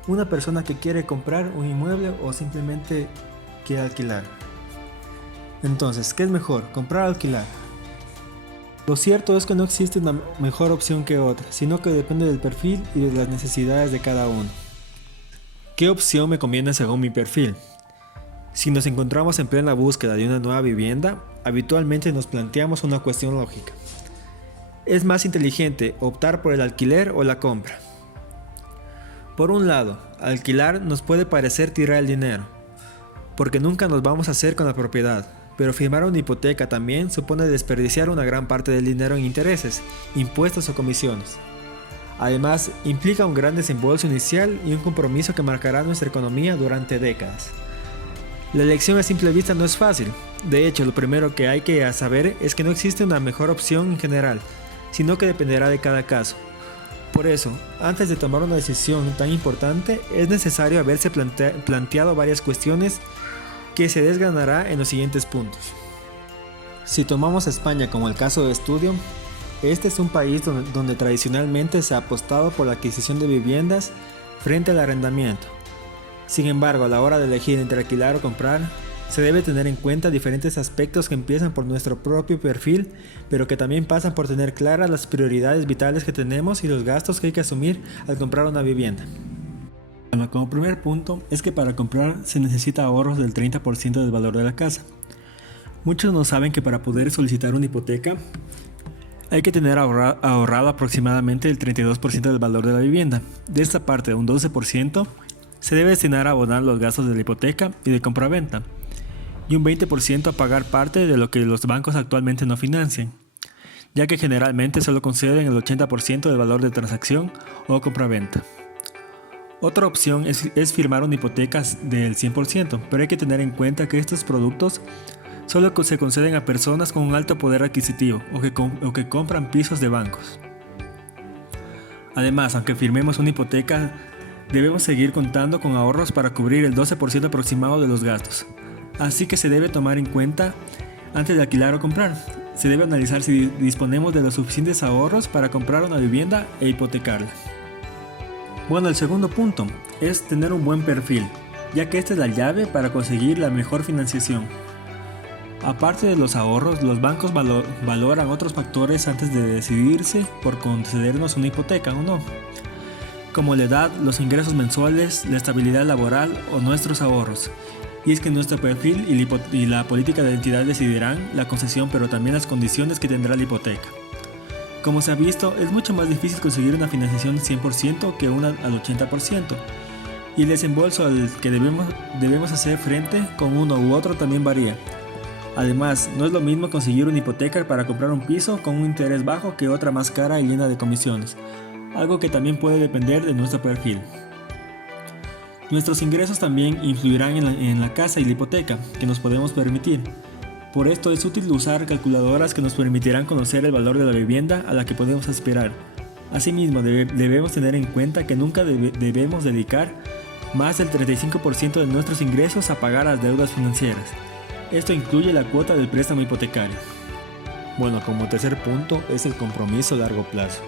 Una persona que quiere comprar un inmueble o simplemente quiere alquilar. Entonces, ¿qué es mejor, comprar o alquilar? Lo cierto es que no existe una mejor opción que otra, sino que depende del perfil y de las necesidades de cada uno. ¿Qué opción me conviene según mi perfil? Si nos encontramos en plena búsqueda de una nueva vivienda, habitualmente nos planteamos una cuestión lógica. ¿Es más inteligente optar por el alquiler o la compra? Por un lado, alquilar nos puede parecer tirar el dinero, porque nunca nos vamos a hacer con la propiedad, pero firmar una hipoteca también supone desperdiciar una gran parte del dinero en intereses, impuestos o comisiones. Además, implica un gran desembolso inicial y un compromiso que marcará nuestra economía durante décadas. La elección a simple vista no es fácil. De hecho, lo primero que hay que saber es que no existe una mejor opción en general, sino que dependerá de cada caso. Por eso, antes de tomar una decisión tan importante, es necesario haberse planteado varias cuestiones que se desgranará en los siguientes puntos. Si tomamos a España como el caso de estudio, este es un país donde tradicionalmente se ha apostado por la adquisición de viviendas frente al arrendamiento. Sin embargo, a la hora de elegir entre alquilar o comprar, se debe tener en cuenta diferentes aspectos que empiezan por nuestro propio perfil, pero que también pasan por tener claras las prioridades vitales que tenemos y los gastos que hay que asumir al comprar una vivienda. Bueno, como primer punto es que para comprar se necesita ahorros del 30% del valor de la casa. Muchos no saben que para poder solicitar una hipoteca hay que tener ahorrado aproximadamente el 32% del valor de la vivienda. De esta parte, un 12% se debe destinar a abonar los gastos de la hipoteca y de compraventa, y un 20% a pagar parte de lo que los bancos actualmente no financian, ya que generalmente solo conceden el 80% del valor de transacción o compraventa. Otra opción es firmar una hipoteca del 100%, pero hay que tener en cuenta que estos productos solo se conceden a personas con un alto poder adquisitivo o que compran pisos de bancos. Además, aunque firmemos una hipoteca, debemos seguir contando con ahorros para cubrir el 12% aproximado de los gastos. Así que se debe tomar en cuenta antes de alquilar o comprar. Se debe analizar si disponemos de los suficientes ahorros para comprar una vivienda e hipotecarla. Bueno, el segundo punto es tener un buen perfil, ya que esta es la llave para conseguir la mejor financiación. Aparte de los ahorros, los bancos valoran otros factores antes de decidirse por concedernos una hipoteca o no, como la edad, los ingresos mensuales, la estabilidad laboral o nuestros ahorros. Y es que nuestro perfil y la política de identidad decidirán la concesión, pero también las condiciones que tendrá la hipoteca. Como se ha visto, es mucho más difícil conseguir una financiación 100% que una al 80%, y el desembolso al que debemos hacer frente con uno u otro también varía. Además, no es lo mismo conseguir una hipoteca para comprar un piso con un interés bajo que otra más cara y llena de comisiones, algo que también puede depender de nuestro perfil. Nuestros ingresos también influirán en la casa y la hipoteca que nos podemos permitir. Por esto es útil usar calculadoras que nos permitirán conocer el valor de la vivienda a la que podemos aspirar. Asimismo, debemos tener en cuenta que nunca debemos dedicar más del 35% de nuestros ingresos a pagar las deudas financieras. Esto incluye la cuota del préstamo hipotecario. Bueno, como tercer punto es el compromiso a largo plazo.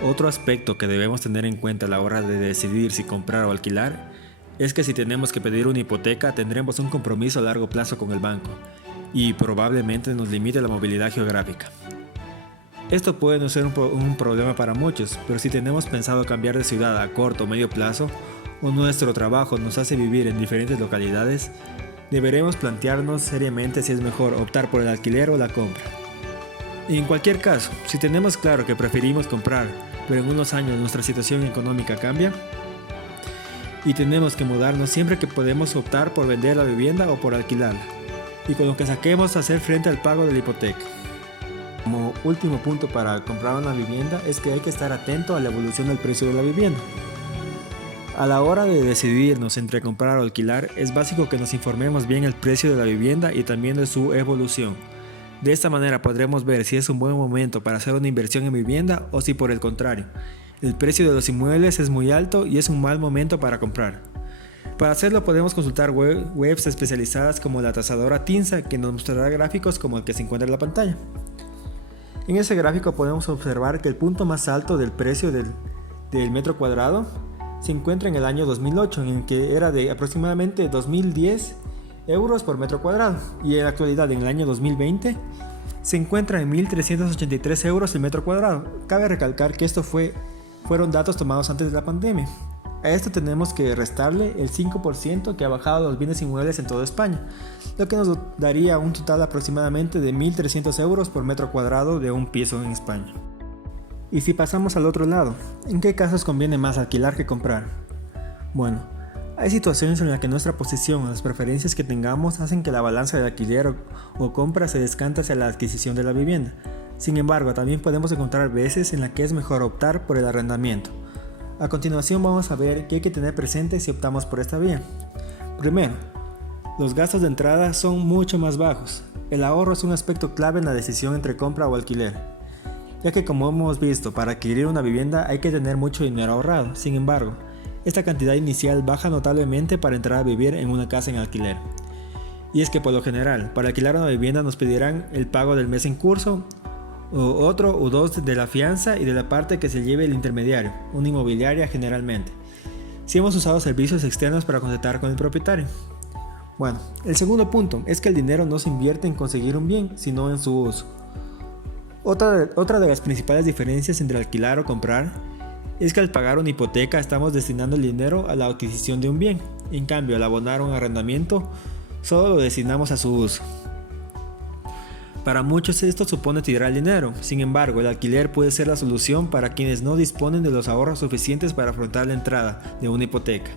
Otro aspecto que debemos tener en cuenta a la hora de decidir si comprar o alquilar es que si tenemos que pedir una hipoteca tendremos un compromiso a largo plazo con el banco y probablemente nos limite la movilidad geográfica. Esto puede no ser un problema para muchos, pero si tenemos pensado cambiar de ciudad a corto o medio plazo o nuestro trabajo nos hace vivir en diferentes localidades, deberemos plantearnos seriamente si es mejor optar por el alquiler o la compra. Y en cualquier caso, si tenemos claro que preferimos comprar, pero en unos años nuestra situación económica cambia y tenemos que mudarnos, siempre que podemos optar por vender la vivienda o por alquilarla, y con lo que saquemos hacer frente al pago de la hipoteca. Como último punto para comprar una vivienda es que hay que estar atento a la evolución del precio de la vivienda. A la hora de decidirnos entre comprar o alquilar, es básico que nos informemos bien el precio de la vivienda y también de su evolución. De esta manera podremos ver si es un buen momento para hacer una inversión en vivienda o si por el contrario, el precio de los inmuebles es muy alto y es un mal momento para comprar. Para hacerlo podemos consultar webs especializadas como la tasadora Tinsa, que nos mostrará gráficos como el que se encuentra en la pantalla. En ese gráfico podemos observar que el punto más alto del precio del metro cuadrado se encuentra en el año 2008, en el que era de aproximadamente 2.010 euros por metro cuadrado, y en la actualidad, en el año 2020, se encuentra en 1.383 euros el metro cuadrado. Cabe recalcar que esto fueron datos tomados antes de la pandemia. A esto tenemos que restarle el 5% que ha bajado los bienes inmuebles en toda España, lo que nos daría un total aproximadamente de 1.300 euros por metro cuadrado de un piso en España. Y si pasamos al otro lado, ¿en qué casos conviene más alquilar que comprar? Bueno, hay situaciones en las que nuestra posición o las preferencias que tengamos hacen que la balanza de alquiler o compra se descante hacia la adquisición de la vivienda. Sin embargo, también podemos encontrar veces en las que es mejor optar por el arrendamiento. A continuación vamos a ver qué hay que tener presente si optamos por esta vía. Primero, los gastos de entrada son mucho más bajos. El ahorro es un aspecto clave en la decisión entre compra o alquiler, ya que como hemos visto, para adquirir una vivienda hay que tener mucho dinero ahorrado. Sin embargo, esta cantidad inicial baja notablemente para entrar a vivir en una casa en alquiler. Y es que por lo general, para alquilar una vivienda nos pedirán el pago del mes en curso, o otro o dos de la fianza y de la parte que se lleve el intermediario, una inmobiliaria generalmente, si hemos usado servicios externos para contratar con el propietario. Bueno, el segundo punto es que el dinero no se invierte en conseguir un bien, sino en su uso. Otra de las principales diferencias entre alquilar o comprar es que al pagar una hipoteca estamos destinando el dinero a la adquisición de un bien. En cambio, al abonar un arrendamiento, solo lo destinamos a su uso. Para muchos esto supone tirar el dinero. Sin embargo, el alquiler puede ser la solución para quienes no disponen de los ahorros suficientes para afrontar la entrada de una hipoteca.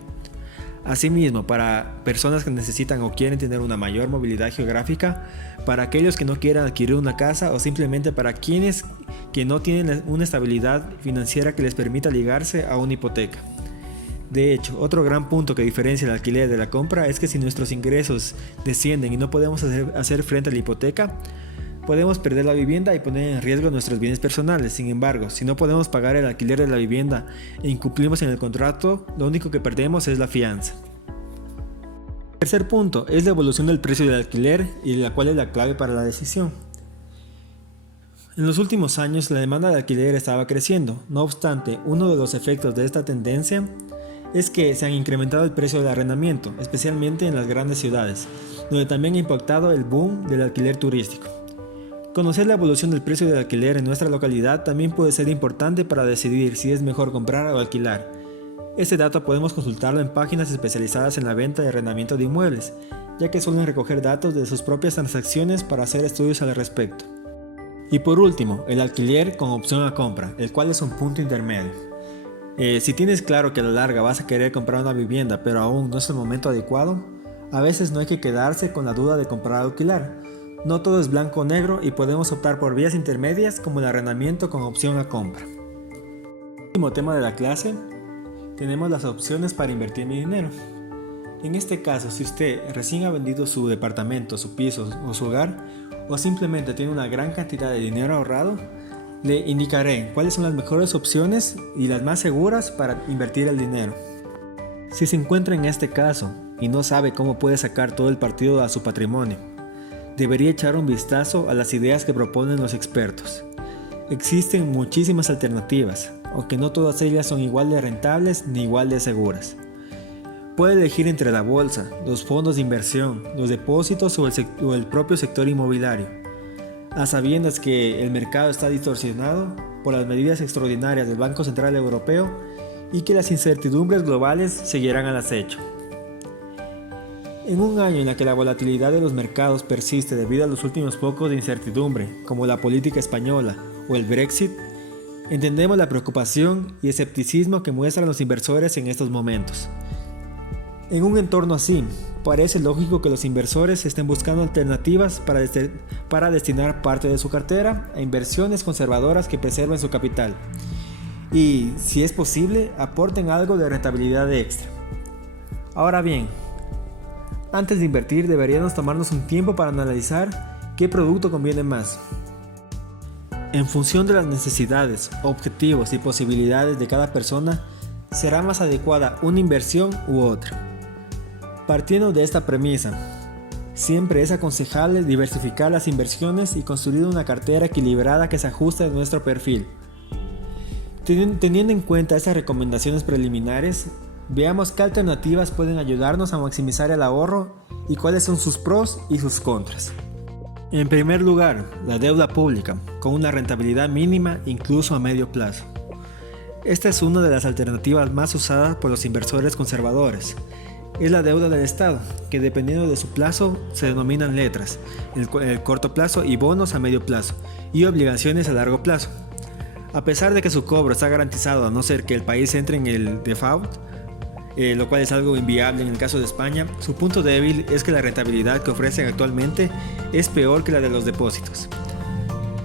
Asimismo, para personas que necesitan o quieren tener una mayor movilidad geográfica, para aquellos que no quieran adquirir una casa o simplemente para quienes que no tienen una estabilidad financiera que les permita ligarse a una hipoteca. De hecho, otro gran punto que diferencia el alquiler de la compra es que si nuestros ingresos descienden y no podemos hacer frente a la hipoteca, podemos perder la vivienda y poner en riesgo nuestros bienes personales. Sin embargo, si no podemos pagar el alquiler de la vivienda e incumplimos en el contrato, lo único que perdemos es la fianza. El tercer punto es la evolución del precio del alquiler y la cual es la clave para la decisión. En los últimos años la demanda de alquiler estaba creciendo. No obstante, uno de los efectos de esta tendencia es que se han incrementado el precio del arrendamiento, especialmente en las grandes ciudades, donde también ha impactado el boom del alquiler turístico. Conocer la evolución del precio del alquiler en nuestra localidad también puede ser importante para decidir si es mejor comprar o alquilar. Este dato podemos consultarlo en páginas especializadas en la venta y arrendamiento de inmuebles, ya que suelen recoger datos de sus propias transacciones para hacer estudios al respecto. Y por último, el alquiler con opción a compra, el cual es un punto intermedio. Si tienes claro que a la larga vas a querer comprar una vivienda pero aún no es el momento adecuado, a veces no hay que quedarse con la duda de comprar o alquilar. No todo es blanco o negro y podemos optar por vías intermedias como el arrendamiento con opción a compra. Último tema de la clase, tenemos las opciones para invertir mi dinero. En este caso, si usted recién ha vendido su departamento, su piso o su hogar, o simplemente tiene una gran cantidad de dinero ahorrado, le indicaré cuáles son las mejores opciones y las más seguras para invertir el dinero. Si se encuentra en este caso y no sabe cómo puede sacar todo el partido a su patrimonio, debería echar un vistazo a las ideas que proponen los expertos. Existen muchísimas alternativas, aunque no todas ellas son igual de rentables ni igual de seguras. Puede elegir entre la bolsa, los fondos de inversión, los depósitos o el propio sector inmobiliario, a sabiendas que el mercado está distorsionado por las medidas extraordinarias del Banco Central Europeo y que las incertidumbres globales seguirán al acecho. En un año en el que la volatilidad de los mercados persiste debido a los últimos focos de incertidumbre, como la política española o el Brexit, entendemos la preocupación y escepticismo que muestran los inversores en estos momentos. En un entorno así, parece lógico que los inversores estén buscando alternativas para destinar parte de su cartera a inversiones conservadoras que preserven su capital y, si es posible, aporten algo de rentabilidad extra. Ahora bien, antes de invertir deberíamos tomarnos un tiempo para analizar qué producto conviene más. En función de las necesidades, objetivos y posibilidades de cada persona, será más adecuada una inversión u otra. Partiendo de esta premisa, siempre es aconsejable diversificar las inversiones y construir una cartera equilibrada que se ajuste a nuestro perfil. Teniendo en cuenta estas recomendaciones preliminares, veamos qué alternativas pueden ayudarnos a maximizar el ahorro y cuáles son sus pros y sus contras. En primer lugar, la deuda pública, con una rentabilidad mínima incluso a medio plazo. Esta es una de las alternativas más usadas por los inversores conservadores. Es la deuda del Estado, que dependiendo de su plazo se denominan letras, el corto plazo y bonos a medio plazo, y obligaciones a largo plazo. A pesar de que su cobro está garantizado a no ser que el país entre en el default, lo cual es algo inviable en el caso de España, su punto débil es que la rentabilidad que ofrecen actualmente es peor que la de los depósitos.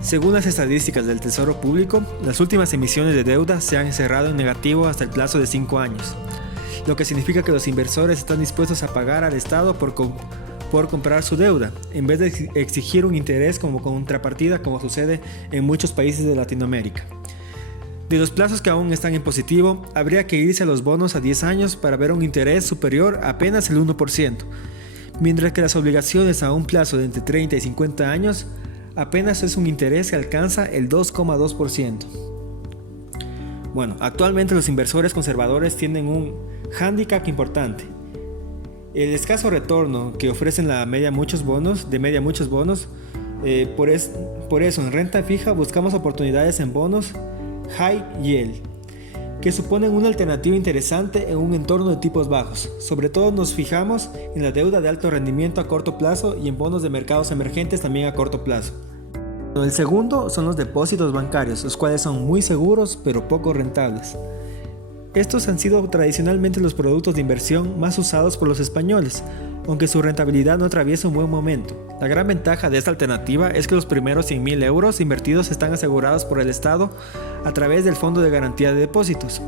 Según las estadísticas del Tesoro Público, las últimas emisiones de deuda se han cerrado en negativo hasta el plazo de 5 años, lo que significa que los inversores están dispuestos a pagar al Estado por comprar su deuda, en vez de exigir un interés como contrapartida, como sucede en muchos países de Latinoamérica. De los plazos que aún están en positivo, habría que irse a los bonos a 10 años para ver un interés superior a apenas el 1%, mientras que las obligaciones a un plazo de entre 30 y 50 años apenas es un interés que alcanza el 2,2%. Bueno, actualmente los inversores conservadores tienen un hándicap importante. El escaso retorno que ofrecen de media muchos bonos, por eso en renta fija buscamos oportunidades en bonos high yield, que suponen una alternativa interesante en un entorno de tipos bajos. Sobre todo nos fijamos en la deuda de alto rendimiento a corto plazo y en bonos de mercados emergentes también a corto plazo. El segundo son los depósitos bancarios, los cuales son muy seguros pero poco rentables. Estos han sido tradicionalmente los productos de inversión más usados por los españoles, aunque su rentabilidad no atraviesa un buen momento. La gran ventaja de esta alternativa es que los primeros 100.000 euros invertidos están asegurados por el Estado a través del Fondo de Garantía de Depósitos.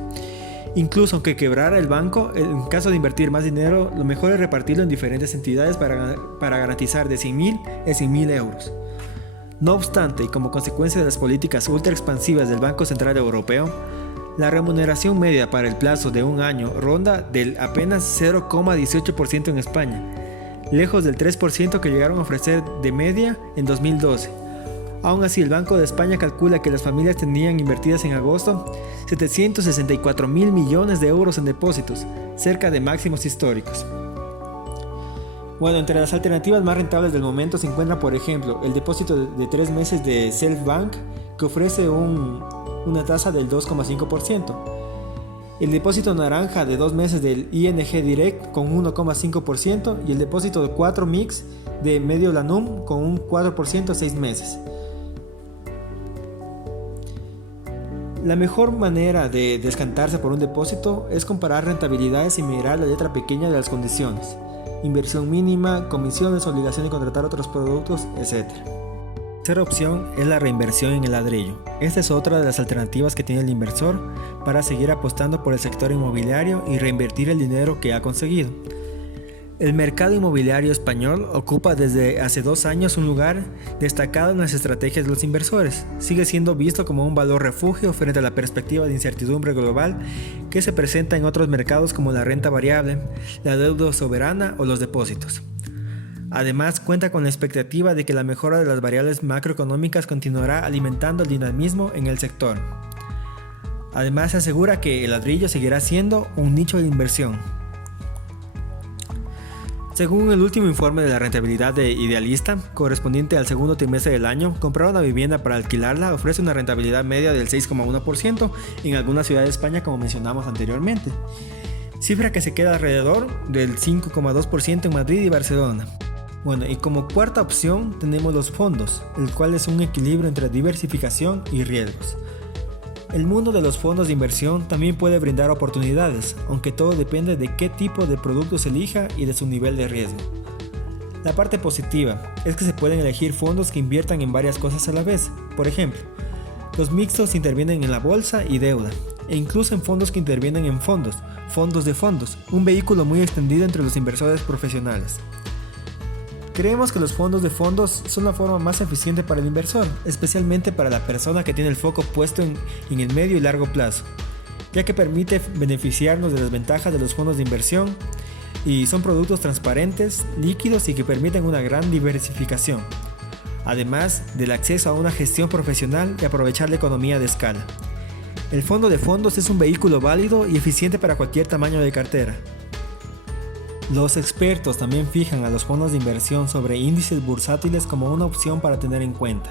Incluso aunque quebrara el banco, en caso de invertir más dinero, lo mejor es repartirlo en diferentes entidades para garantizar de 100.000 a 100.000 euros. No obstante, y como consecuencia de las políticas ultra expansivas del Banco Central Europeo, la remuneración media para el plazo de un año ronda del apenas 0,18% en España, lejos del 3% que llegaron a ofrecer de media en 2012. Aún así, el Banco de España calcula que las familias tenían invertidas en agosto 764.000 millones de euros en depósitos, cerca de máximos históricos. Bueno, entre las alternativas más rentables del momento se encuentra, por ejemplo, el depósito de 3 meses de Selfbank, que ofrece una tasa del 2,5%. El depósito naranja de 2 meses del ING Direct con 1,5% y el depósito de 4 Mix de Mediolanum con un 4% a 6 meses. La mejor manera de descantarse por un depósito es comparar rentabilidades y mirar la letra pequeña de las condiciones: inversión mínima, comisiones, obligación de contratar otros productos, etc. La tercera opción es la reinversión en el ladrillo. Esta es otra de las alternativas que tiene el inversor para seguir apostando por el sector inmobiliario y reinvertir el dinero que ha conseguido. El mercado inmobiliario español ocupa desde hace 2 años un lugar destacado en las estrategias de los inversores. Sigue siendo visto como un valor refugio frente a la perspectiva de incertidumbre global que se presenta en otros mercados como la renta variable, la deuda soberana o los depósitos. Además, cuenta con la expectativa de que la mejora de las variables macroeconómicas continuará alimentando el dinamismo en el sector. Además, se asegura que el ladrillo seguirá siendo un nicho de inversión. Según el último informe de la rentabilidad de Idealista, correspondiente al segundo trimestre del año, comprar una vivienda para alquilarla ofrece una rentabilidad media del 6,1% en algunas ciudades de España, como mencionamos anteriormente, cifra que se queda alrededor del 5,2% en Madrid y Barcelona. Bueno, y como cuarta opción tenemos los fondos, el cual es un equilibrio entre diversificación y riesgos. El mundo de los fondos de inversión también puede brindar oportunidades, aunque todo depende de qué tipo de producto se elija y de su nivel de riesgo. La parte positiva es que se pueden elegir fondos que inviertan en varias cosas a la vez. Por ejemplo, los mixtos intervienen en la bolsa y deuda, e incluso en fondos que intervienen en fondos de fondos, un vehículo muy extendido entre los inversores profesionales. Creemos que los fondos de fondos son la forma más eficiente para el inversor, especialmente para la persona que tiene el foco puesto en el medio y largo plazo, ya que permite beneficiarnos de las ventajas de los fondos de inversión y son productos transparentes, líquidos y que permiten una gran diversificación, además del acceso a una gestión profesional y aprovechar la economía de escala. El fondo de fondos es un vehículo válido y eficiente para cualquier tamaño de cartera. Los expertos también fijan a los fondos de inversión sobre índices bursátiles como una opción para tener en cuenta,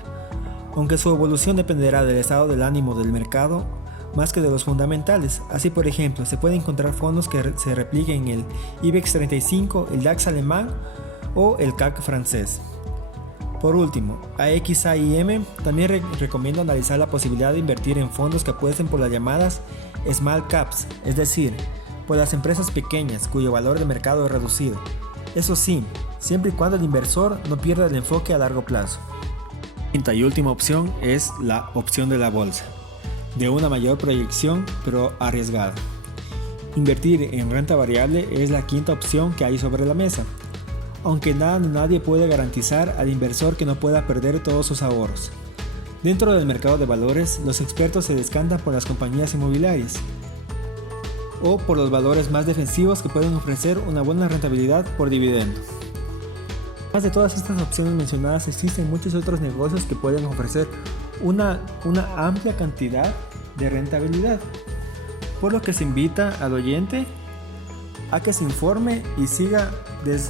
aunque su evolución dependerá del estado del ánimo del mercado más que de los fundamentales. Así, por ejemplo, se pueden encontrar fondos que se repliquen en el IBEX 35, el DAX alemán o el CAC francés. Por último, AXAIM también recomienda analizar la posibilidad de invertir en fondos que apuesten por las llamadas Small Caps, es decir, por las empresas pequeñas cuyo valor de mercado es reducido. Eso sí, siempre y cuando el inversor no pierda el enfoque a largo plazo. Quinta y última opción es la opción de la bolsa, de una mayor proyección pero arriesgada. Invertir en renta variable es la quinta opción que hay sobre la mesa, aunque nada ni nadie puede garantizar al inversor que no pueda perder todos sus ahorros. Dentro del mercado de valores, los expertos se decantan por las compañías inmobiliarias o por los valores más defensivos que pueden ofrecer una buena rentabilidad por dividendo. Además de todas estas opciones mencionadas, existen muchos otros negocios que pueden ofrecer una amplia cantidad de rentabilidad, por lo que se invita al oyente a que se informe y siga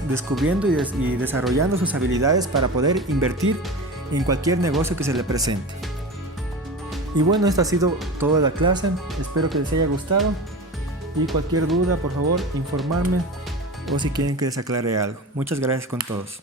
descubriendo y desarrollando sus habilidades para poder invertir en cualquier negocio que se le presente. Y bueno, esta ha sido toda la clase, espero que les haya gustado y cualquier duda por favor informarme o si quieren que les aclare algo. Muchas gracias con todos.